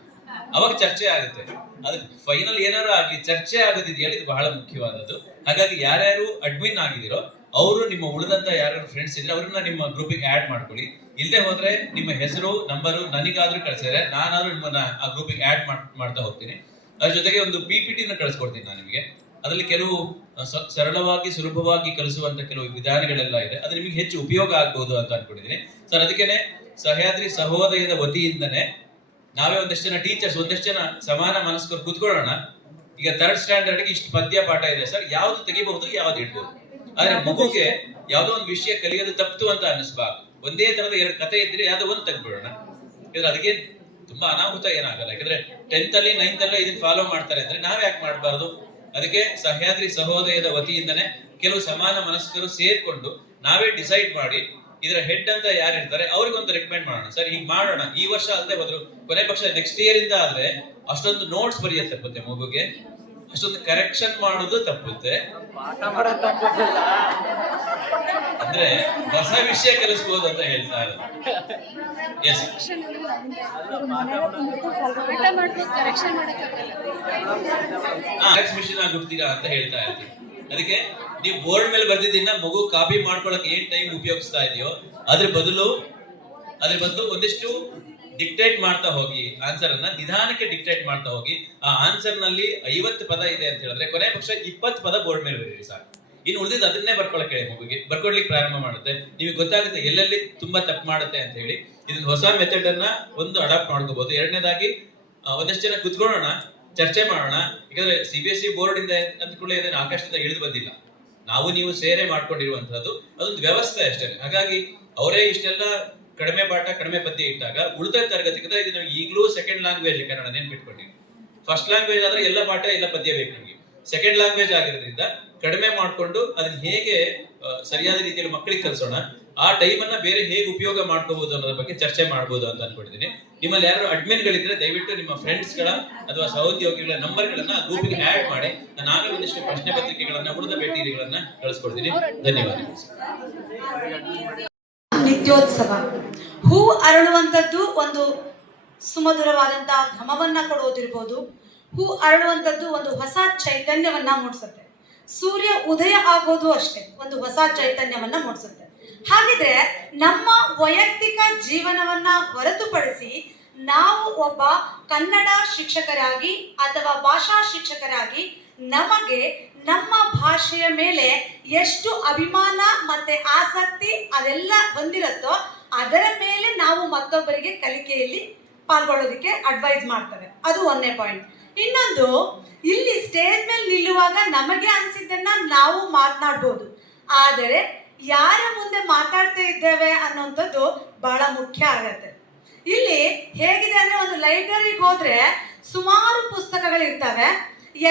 ಅವಾಗ ಚರ್ಚೆ ಆಗುತ್ತೆ. ಅದು ಫೈನಲ್ ಏನಾದ್ರು ಆಗ್ಲಿ ಚರ್ಚೆ ಆಗೋದಿದೆಯಲ್ಲ, ಇದು ಬಹಳ ಮುಖ್ಯವಾದದ್ದು. ಹಾಗಾಗಿ ಯಾರ್ಯಾರು ಅಡ್ಮಿನ್ ಆಗಿದಿರೋ ಅವರು ನಿಮ್ಮ ಉಳಿದಂತ ಯಾರು ಫ್ರೆಂಡ್ಸ್ ಇದ್ರೆ ಅವ್ರನ್ನ ನಿಮ್ಮ ಗ್ರೂಪಿಗೆ ಆಡ್ ಮಾಡ್ಕೊಳ್ಳಿ. ಇಲ್ಲದೆ ಹೋದ್ರೆ ನಿಮ್ಮ ಹೆಸರು ನಂಬರು ನನಗಾದ್ರೂ ಕಳಿಸಿದ್ರೆ ನಾನಾದ್ರೂ ನಿಮ್ಮನ್ನ ಆ ಗ್ರೂಪಿಗೆ ಆಡ್ ಮಾಡ್ತಾ ಹೋಗ್ತೀನಿ. ಅದ್ರ ಜೊತೆಗೆ ಒಂದು PPT ಕಳಿಸ್ಕೊಡ್ತೀನಿ ನಾನು ನಿಮಗೆ. ಅದರಲ್ಲಿ ಕೆಲವು ಸರಳವಾಗಿ ಸುಲಭವಾಗಿ ಕಲಿಸುವಂತ ಕೆಲವು ವಿಧಾನಗಳೆಲ್ಲ ಇದೆ. ಅದು ನಿಮಗೆ ಹೆಚ್ಚು ಉಪಯೋಗ ಆಗ್ಬಹುದು ಅಂತ ಅನ್ಕೊಂಡಿದ್ದೀನಿ ಸರ್. ಅದಕ್ಕೇನೆ ಸಹ್ಯಾದ್ರಿ ಸಹೋದಯದ ವತಿಯಿಂದನೇ ನಾವೇ ಒಂದಷ್ಟು ಜನ ಟೀಚರ್ಸ್, ಒಂದಷ್ಟು ಜನ ಸಮಾನ ಮನಸ್ಕರು ಕೂತ್ಕೊಳ್ಳೋಣ. ಈಗ 3rd ಸ್ಟ್ಯಾಂಡರ್ಡ್ಗೆ ಇಷ್ಟು ಪದ್ಯ ಪಾಠ ಇದೆ ಸರ್, ಯಾವ್ದು ತೆಗಿಬಹುದು ಯಾವ್ದು ಇಡ್ಬೋದು. ಆದ್ರೆ ಮಗುಗೆ ಯಾವ್ದೋ ಒಂದು ವಿಷಯ ಕಲಿಯೋದು ತಪ್ಪಿತು ಅಂತ ಅನ್ನಿಸ್ಬಾರ್ದು. ಒಂದೇ ತರದ 2 ಕತೆ ಇದ್ರೆ ಯಾವ್ದೋ ಒಂದು ತೆಗ್ಬಿಡೋಣ. ಯಾಕಂದ್ರೆ ಅದಕ್ಕೆ ತುಂಬಾ ಅನಾಹುತ ಏನಾಗಲ್ಲ. ಯಾಕಂದ್ರೆ 10th ಅಲ್ಲಿ 9th ಅಲ್ಲಿ ಇದನ್ನ ಫಾಲೋ ಮಾಡ್ತಾರೆ ಅಂದ್ರೆ ನಾವ್ ಯಾಕೆ ಮಾಡಬಾರ್ದು. ಅದಕ್ಕೆ ಸಹ್ಯಾದ್ರಿ ಸಹೋದಯದ ವತಿಯಿಂದನೇ ಕೆಲವು ಸಮಾನ ಮನಸ್ಕರು ಸೇರ್ಕೊಂಡು ನಾವೇ ಡಿಸೈಡ್ ಮಾಡಿ ಇದರ ಹೆಡ್ ಅಂತ ಯಾರು ಇರ್ತಾರೆ ಅವ್ರಿಗೊಂದು ರೆಕಮೆಂಡ್ ಮಾಡೋಣ. ಸರ್ ಈಗ ಮಾಡೋಣ, ಈ ವರ್ಷ ಅಲ್ಲದೆ ಹೋದ್ರು ಕೊನೆ ಪಕ್ಷ ನೆಕ್ಸ್ಟ್ ಇಯರ್ ಇಂದ ಆದ್ರೆ ಅಷ್ಟೊಂದು ನೋಟ್ಸ್ ಬರೆಯೋದು ತಪ್ಪುತ್ತೆ ಮಗುಗೆ, ಅಷ್ಟೊಂದು ಕರೆಕ್ಷನ್ ಮಾಡೋದು ತಪ್ಪುತ್ತೆ. ಅಂದ್ರೆ ಹೊಸ ವಿಷಯ ಕಲಿಸ್ಬೋದು ಅಂತ ಹೇಳ್ತಾ ಇರೋದು. ಮಿಷನ್ ಆಗ್ಬಿಡ್ತೀರಾ ಅಂತ ಹೇಳ್ತಾ ಇರ್ತೀವಿ. ಅದಕ್ಕೆ ನೀವು ಬೋರ್ಡ್ ಮೇಲೆ ಬರ್ದಿದ್ದನ್ನ ಮಗು ಕಾಪಿ ಮಾಡ್ಕೊಳಕ್ ಏನ್ ಟೈಮ್ ಉಪಯೋಗಿಸ್ತಾ ಇದೆಯೋ ಅದ್ರ ಬದಲು ಒಂದಿಷ್ಟು ಡಿಕ್ಟೇಟ್ ಮಾಡ್ತಾ ಹೋಗಿ, ಆನ್ಸರ್ ಅನ್ನ ನಿಧಾನಕ್ಕೆ ಡಿಕ್ಟೇಟ್ ಮಾಡ್ತಾ ಹೋಗಿ. ಆ ಆನ್ಸರ್ ನಲ್ಲಿ 50 ಪದ ಇದೆ ಅಂತ ಹೇಳಿದ್ರೆ ಕೊನೆ ಪಕ್ಷ 20 ಪದ ಬೋರ್ಡ್ ಮೇಲೆ ಬರೀರಿ ಸಾಕು. ಇನ್ನು ಉಳಿದಿದ್ದು ಅದನ್ನೇ ಬರ್ಕೊಳಕ್ ಹೇಳಿ ಮಗುಗೆ, ಬರ್ಕೊಡ್ಲಿಕ್ಕೆ ಪ್ರಾರಂಭ ಮಾಡುತ್ತೆ. ನಿಮಗೆ ಗೊತ್ತಾಗುತ್ತೆ ಎಲ್ಲೆಲ್ಲಿ ತುಂಬಾ ತಪ್ಪು ಮಾಡುತ್ತೆ ಅಂತ ಹೇಳಿ. ಇದನ್ನ ಹೊಸ ಮೆಥಡ್ ಅನ್ನ ಒಂದು ಅಡಾಪ್ಟ್ ಮಾಡ್ಕೋಬಹುದು. ಎರಡನೇದಾಗಿ ಒಂದಷ್ಟು ಜನ ಕುತ್ಕೊಳ್ಳೋಣ, ಚರ್ಚೆ ಮಾಡೋಣ. ಯಾಕಂದ್ರೆ CBSE ಬೋರ್ಡ್ ಇಂದ ಅಂದ್ಕೊಳ್ಳಿ ಅದನ್ನ ಆಕಾಶದಿಂದ ಇಳಿದು ಬಂದಿಲ್ಲ, ನಾವು ನೀವು ಸೇರೆ ಮಾಡ್ಕೊಂಡಿರುವಂತಹದ್ದು. ಅದೊಂದು ವ್ಯವಸ್ಥೆ ಅಷ್ಟೇ. ಹಾಗಾಗಿ ಅವರೇ ಇಷ್ಟೆಲ್ಲ ಕಡಿಮೆ ಪಾಠ ಕಡಿಮೆ ಪದ್ಯ ಇಟ್ಟಾಗ ಉಳಿದ ತರಗತಿಗೆ ಇದು ಈಗಲೂ ಸೆಕೆಂಡ್ ಲ್ಯಾಂಗ್ವೇಜ್ ಕನ್ನಡ ನೆನ್ಪಿಟ್ಕೊಂಡಿವಿ. ಫಸ್ಟ್ ಲ್ಯಾಂಗ್ವೇಜ್ ಆದ್ರೆ ಎಲ್ಲ ಪಾಠ ಎಲ್ಲ ಪದ್ಯ ಬೇಕು ನಮಗೆ. ಸೆಕೆಂಡ್ ಲ್ಯಾಂಗ್ವೇಜ್ ಆಗಿರೋದ್ರಿಂದ ಕಡಿಮೆ ಮಾಡ್ಕೊಂಡು ಅದನ್ನ ಹೇಗೆ ಸರಿಯಾದ ರೀತಿಯಲ್ಲಿ ಮಕ್ಕಳಿಗೆ ಕಲಿಸೋಣ, ಆ ಟೈಮ್ ಅನ್ನ ಬೇರೆ ಹೇಗೆ ಉಪಯೋಗ ಮಾಡ್ಕೋಬಹುದು ಅನ್ನೋದ್ರ ಬಗ್ಗೆ ಚರ್ಚೆ ಮಾಡಬಹುದು ಅಂತ ಅನ್ಕೊಂಡಿದ್ದೀನಿ. ನಿಮ್ಮಲ್ಲಿ ಯಾರು ಅಡ್ಮಿನ್ಗಳಿದ್ರೆ ದಯವಿಟ್ಟು ನಿಮ್ಮ ಫ್ರೆಂಡ್ಸ್ಗಳ ಅಥವಾ ಸಹೋದ್ಯೋಗಿಗಳ ನಂಬರ್ಗಳನ್ನ ಗ್ರೂಪ್ಗೆ ಆಡ್ ಮಾಡಿ. ನಾನು ಆಗಲೇ ಒಂದಿಷ್ಟು ಪ್ರಶ್ನೆ ಪತ್ರಿಕೆಗಳನ್ನ ಉಳಿದ ಮೆಟೀರಿಯಲ್ಗಳನ್ನ ಕಳಿಸ್ಕೊಡ್ತೀನಿ. ಧನ್ಯವಾದಗಳು. ನಿತ್ಯೋತ್ಸವ ಹೂ ಅರಳುವಂಥದ್ದು ಒಂದು ಸುಮಧುರವಾದಂತಹ ಘಮವನ್ನ ಕೊಡುವುದಿರ್ಬೋದು. ಹೂ ಅರಳುವಂಥದ್ದು ಒಂದು ಹೊಸ ಚೈತನ್ಯವನ್ನ ಮೂಡಿಸುತ್ತೆ. ಸೂರ್ಯ ಉದಯ ಆಗೋದು ಅಷ್ಟೇ ಒಂದು ಹೊಸ ಚೈತನ್ಯವನ್ನ ಮೂಡಿಸುತ್ತೆ. ಹಾಗಿದ್ರೆ ನಮ್ಮ ವೈಯಕ್ತಿಕ ಜೀವನವನ್ನ ಹೊರತುಪಡಿಸಿ ನಾವು ಒಬ್ಬ ಕನ್ನಡ ಶಿಕ್ಷಕರಾಗಿ ಅಥವಾ ಭಾಷಾ ಶಿಕ್ಷಕರಾಗಿ ನಮಗೆ ನಮ್ಮ ಭಾಷೆಯ ಮೇಲೆ ಎಷ್ಟು ಅಭಿಮಾನ ಮತ್ತೆ ಆಸಕ್ತಿ ಅದೆಲ್ಲ ಹೊಂದಿರುತ್ತೋ ಅದರ ಮೇಲೆ ನಾವು ಮತ್ತೊಬ್ಬರಿಗೆ ಕಲಿಕೆಯಲ್ಲಿ ಪಾಲ್ಗೊಳ್ಳೋದಕ್ಕೆ ಅಡ್ವೈಸ್ ಮಾಡ್ತೇವೆ. ಅದು 1ನೇ ಪಾಯಿಂಟ್. ಇನ್ನೊಂದು, ಇಲ್ಲಿ ಸ್ಟೇಜ್ ಮೇಲೆ ನಿಲ್ಲುವಾಗ ನಮಗೆ ಅನಿಸಿದ್ದನ್ನ ನಾವು ಮಾತನಾಡ್ಬೋದು, ಆದರೆ ಯಾರ ಮುಂದೆ ಮಾತಾಡ್ತಾ ಇದ್ದೇವೆ ಅನ್ನೋಂಥದ್ದು ಬಹಳ ಮುಖ್ಯ ಆಗತ್ತೆ. ಇಲ್ಲಿ ಹೇಗಿದೆ ಅಂದ್ರೆ, ಒಂದು ಲೈಬ್ರರಿಗೆ ಹೋದ್ರೆ ಸುಮಾರು ಪುಸ್ತಕಗಳಿರ್ತವೆ.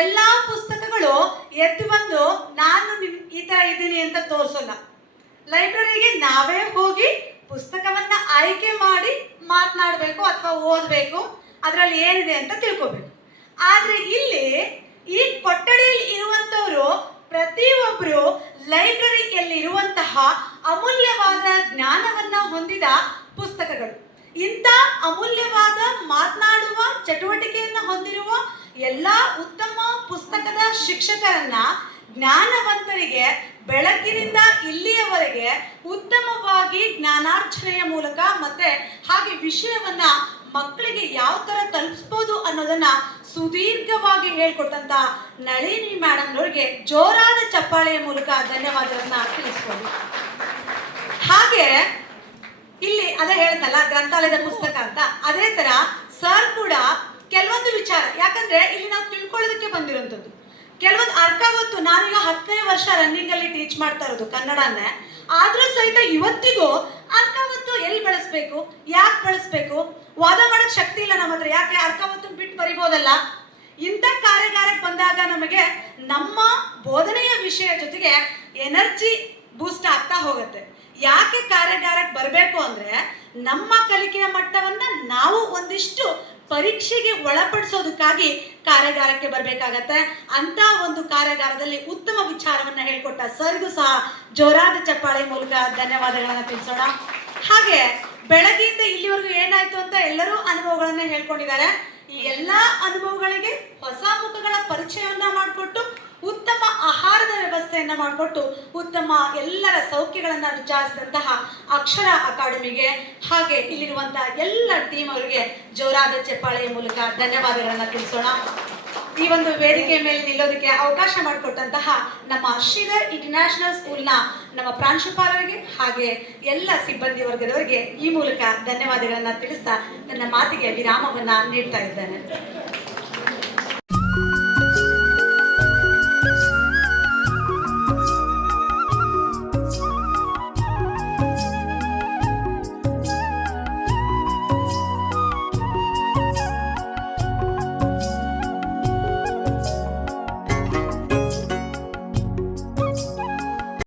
ಎಲ್ಲಾ ಪುಸ್ತಕಗಳು ಎದ್ದು ಬಂದು ನಾನು ಈ ತರ ಇದ್ದೀನಿ ಅಂತ ತೋರಿಸೋಲ್ಲ. ಲೈಬ್ರರಿಗೆ ನಾವೇ ಹೋಗಿ ಪುಸ್ತಕವನ್ನ ಆಯ್ಕೆ ಮಾಡಿ ಮಾತನಾಡಬೇಕು ಅಥವಾ ಓದಬೇಕು, ಅದರಲ್ಲಿ ಏನಿದೆ ಅಂತ ತಿಳ್ಕೋಬೇಕು. ಆದ್ರೆ ಇಲ್ಲಿ ಈ ಕೊಠಡಿಯಲ್ಲಿ ಇರುವಂತವರು ಪ್ರತಿಯೊಬ್ಬರು ಲೈಬ್ರರಿಯಲ್ಲಿ ಇರುವಂತಹ ಅಮೂಲ್ಯವಾದ ಜ್ಞಾನವನ್ನ ಹೊಂದಿದ ಪುಸ್ತಕಗಳು. ಇಂಥ ಅಮೂಲ್ಯವಾದ ಮಾತನಾಡುವ ಚಟುವಟಿಕೆಯನ್ನ ಹೊಂದಿರುವ ಎಲ್ಲ ಉತ್ತಮ ಪುಸ್ತಕದ ಶಿಕ್ಷಕರನ್ನ ಜ್ಞಾನವಂತರಿಗೆ ಬೆಳಗ್ಗಿನಿಂದ ಇಲ್ಲಿಯವರೆಗೆ ಉತ್ತಮವಾಗಿ ಜ್ಞಾನಾರ್ಜನೆಯ ಮೂಲಕ ಮತ್ತೆ ಹಾಗೆ ವಿಷಯವನ್ನ ಮಕ್ಕಳಿಗೆ ಯಾವ ತರ ತಲುಪಿಸ್ಬೋದು ಅನ್ನೋದನ್ನ ಸುದೀರ್ಘವಾಗಿ ಹೇಳ್ಕೊಟ್ಟಂತ ನಳಿನಿ ಮೇಡಮ್ನವ್ರಿಗೆ ಜೋರಾದ ಚಪ್ಪಾಳೆಯ ಮೂಲಕ ಧನ್ಯವಾದಗಳನ್ನ ತಿಳಿಸ್ಬೋದು. ಹಾಗೆ ಇಲ್ಲಿ ಅದೇ ಹೇಳ್ತಲ್ಲ ಗ್ರಂಥಾಲಯದ ಪುಸ್ತಕ ಅಂತ, ಅದೇ ತರ ಸರ್ ಕೂಡ ಕೆಲವೊಂದು ವಿಚಾರ, ಯಾಕಂದ್ರೆ ಇಲ್ಲಿ ನಾವು ತಿಳ್ಕೊಳ್ಳೋದಕ್ಕೆ ಬಂದಿರೋಂಥದ್ದು ಕೆಲವೊಂದು ಅರ್ಕಾವತ್ತು. ನಾನೀಗ 10ನೇ ವರ್ಷ ರನ್ನಿಂಗ್ ಅಲ್ಲಿ ಟೀಚ್ ಮಾಡ್ತಾ ಇರೋದು ಕನ್ನಡನ್ನೇ, ಆದ್ರೂ ಸಹಿತ ಇವತ್ತಿಗೂ ಅರ್ಕಾವತ್ತು ಎಲ್ಲಿ ಬಳಸ್ಬೇಕು, ಯಾಕೆ ಬಳಸ್ಬೇಕು, ವಾದ ಮಾಡಕ್ ಶಕ್ತಿ ಇಲ್ಲ ನಮ್ಮ ಹತ್ರ. ಯಾಕೆ ಅರ್ಕಾವತ್ತು ಬಿಟ್ಟು ಬರಿಬೋದಲ್ಲ. ಇಂಥ ಕಾರ್ಯಾಗಾರಕ್ಕೆ ಬಂದಾಗ ನಮಗೆ ನಮ್ಮ ಬೋಧನೆಯ ವಿಷಯ ಜೊತೆಗೆ ಎನರ್ಜಿ ಬೂಸ್ಟ್ ಆಗ್ತಾ ಹೋಗುತ್ತೆ. ಯಾಕೆ ಕಾರ್ಯಾಗಾರಕ್ಕೆ ಬರಬೇಕು ಅಂದರೆ ನಮ್ಮ ಕಲಿಕೆಯ ಮಟ್ಟವನ್ನು ನಾವು ಒಂದಿಷ್ಟು ಪರೀಕ್ಷೆಗೆ ಒಳಪಡಿಸೋದಕ್ಕಾಗಿ ಕಾರ್ಯಾಗಾರಕ್ಕೆ ಬರಬೇಕಾಗತ್ತೆ. ಅಂತ ಒಂದು ಕಾರ್ಯಾಗಾರದಲ್ಲಿ ಉತ್ತಮ ವಿಚಾರವನ್ನು ಹೇಳಿಕೊಟ್ಟ ಸರ್ಗೂ ಸಹ ಜೋರಾದ ಚಪ್ಪಾಳೆ ಮೂಲಕ ಧನ್ಯವಾದಗಳನ್ನು ತಿಳಿಸೋಣ. ಹಾಗೆ ಬೆಳಗ್ಗೆಯಿಂದ ಇಲ್ಲಿವರೆಗೂ ಏನಾಯ್ತು ಅಂತ ಎಲ್ಲರೂ ಅನುಭವಗಳನ್ನ ಹೇಳ್ಕೊಂಡಿದ್ದಾರೆ. ಈ ಎಲ್ಲ ಅನುಭವಗಳಿಗೆ ಹೊಸ ಮುಖಗಳ ಪರಿಚಯವನ್ನ ಮಾಡಿಕೊಟ್ಟು ಉತ್ತಮ ಆಹಾರದ ವ್ಯವಸ್ಥೆಯನ್ನ ಮಾಡಿಕೊಟ್ಟು ಉತ್ತಮ ಎಲ್ಲರ ಸೌಖ್ಯಗಳನ್ನ ವಿಚಾರಿಸಿದಂತಹ ಅಕ್ಷರ ಅಕಾಡೆಮಿಗೆ ಹಾಗೆ ಇಲ್ಲಿರುವಂತಹ ಎಲ್ಲ ಟೀಮ್ ಅವರಿಗೆ ಜೋರಾದ ಚಪ್ಪಾಳೆಯ ಮೂಲಕ ಧನ್ಯವಾದಗಳನ್ನ ತಿಳಿಸೋಣ. ಈ ಒಂದು ವೇದಿಕೆ ಮೇಲೆ ನಿಲ್ಲೋದಕ್ಕೆ ಅವಕಾಶ ಮಾಡಿಕೊಟ್ಟಂತಹ ನಮ್ಮ ಶ್ರೀಧರ್ ಇಂಟರ್ನ್ಯಾಷನಲ್ ಸ್ಕೂಲ್ನ ನಮ್ಮ ಪ್ರಾಂಶುಪಾಲರಿಗೆ ಹಾಗೆ ಎಲ್ಲ ಸಿಬ್ಬಂದಿ ವರ್ಗದವರಿಗೆ ಈ ಮೂಲಕ ಧನ್ಯವಾದಗಳನ್ನ ತಿಳಿಸ್ತಾ ನನ್ನ ಮಾತಿಗೆ ವಿರಾಮವನ್ನ ನೀಡ್ತಾ ಇದ್ದೇನೆ.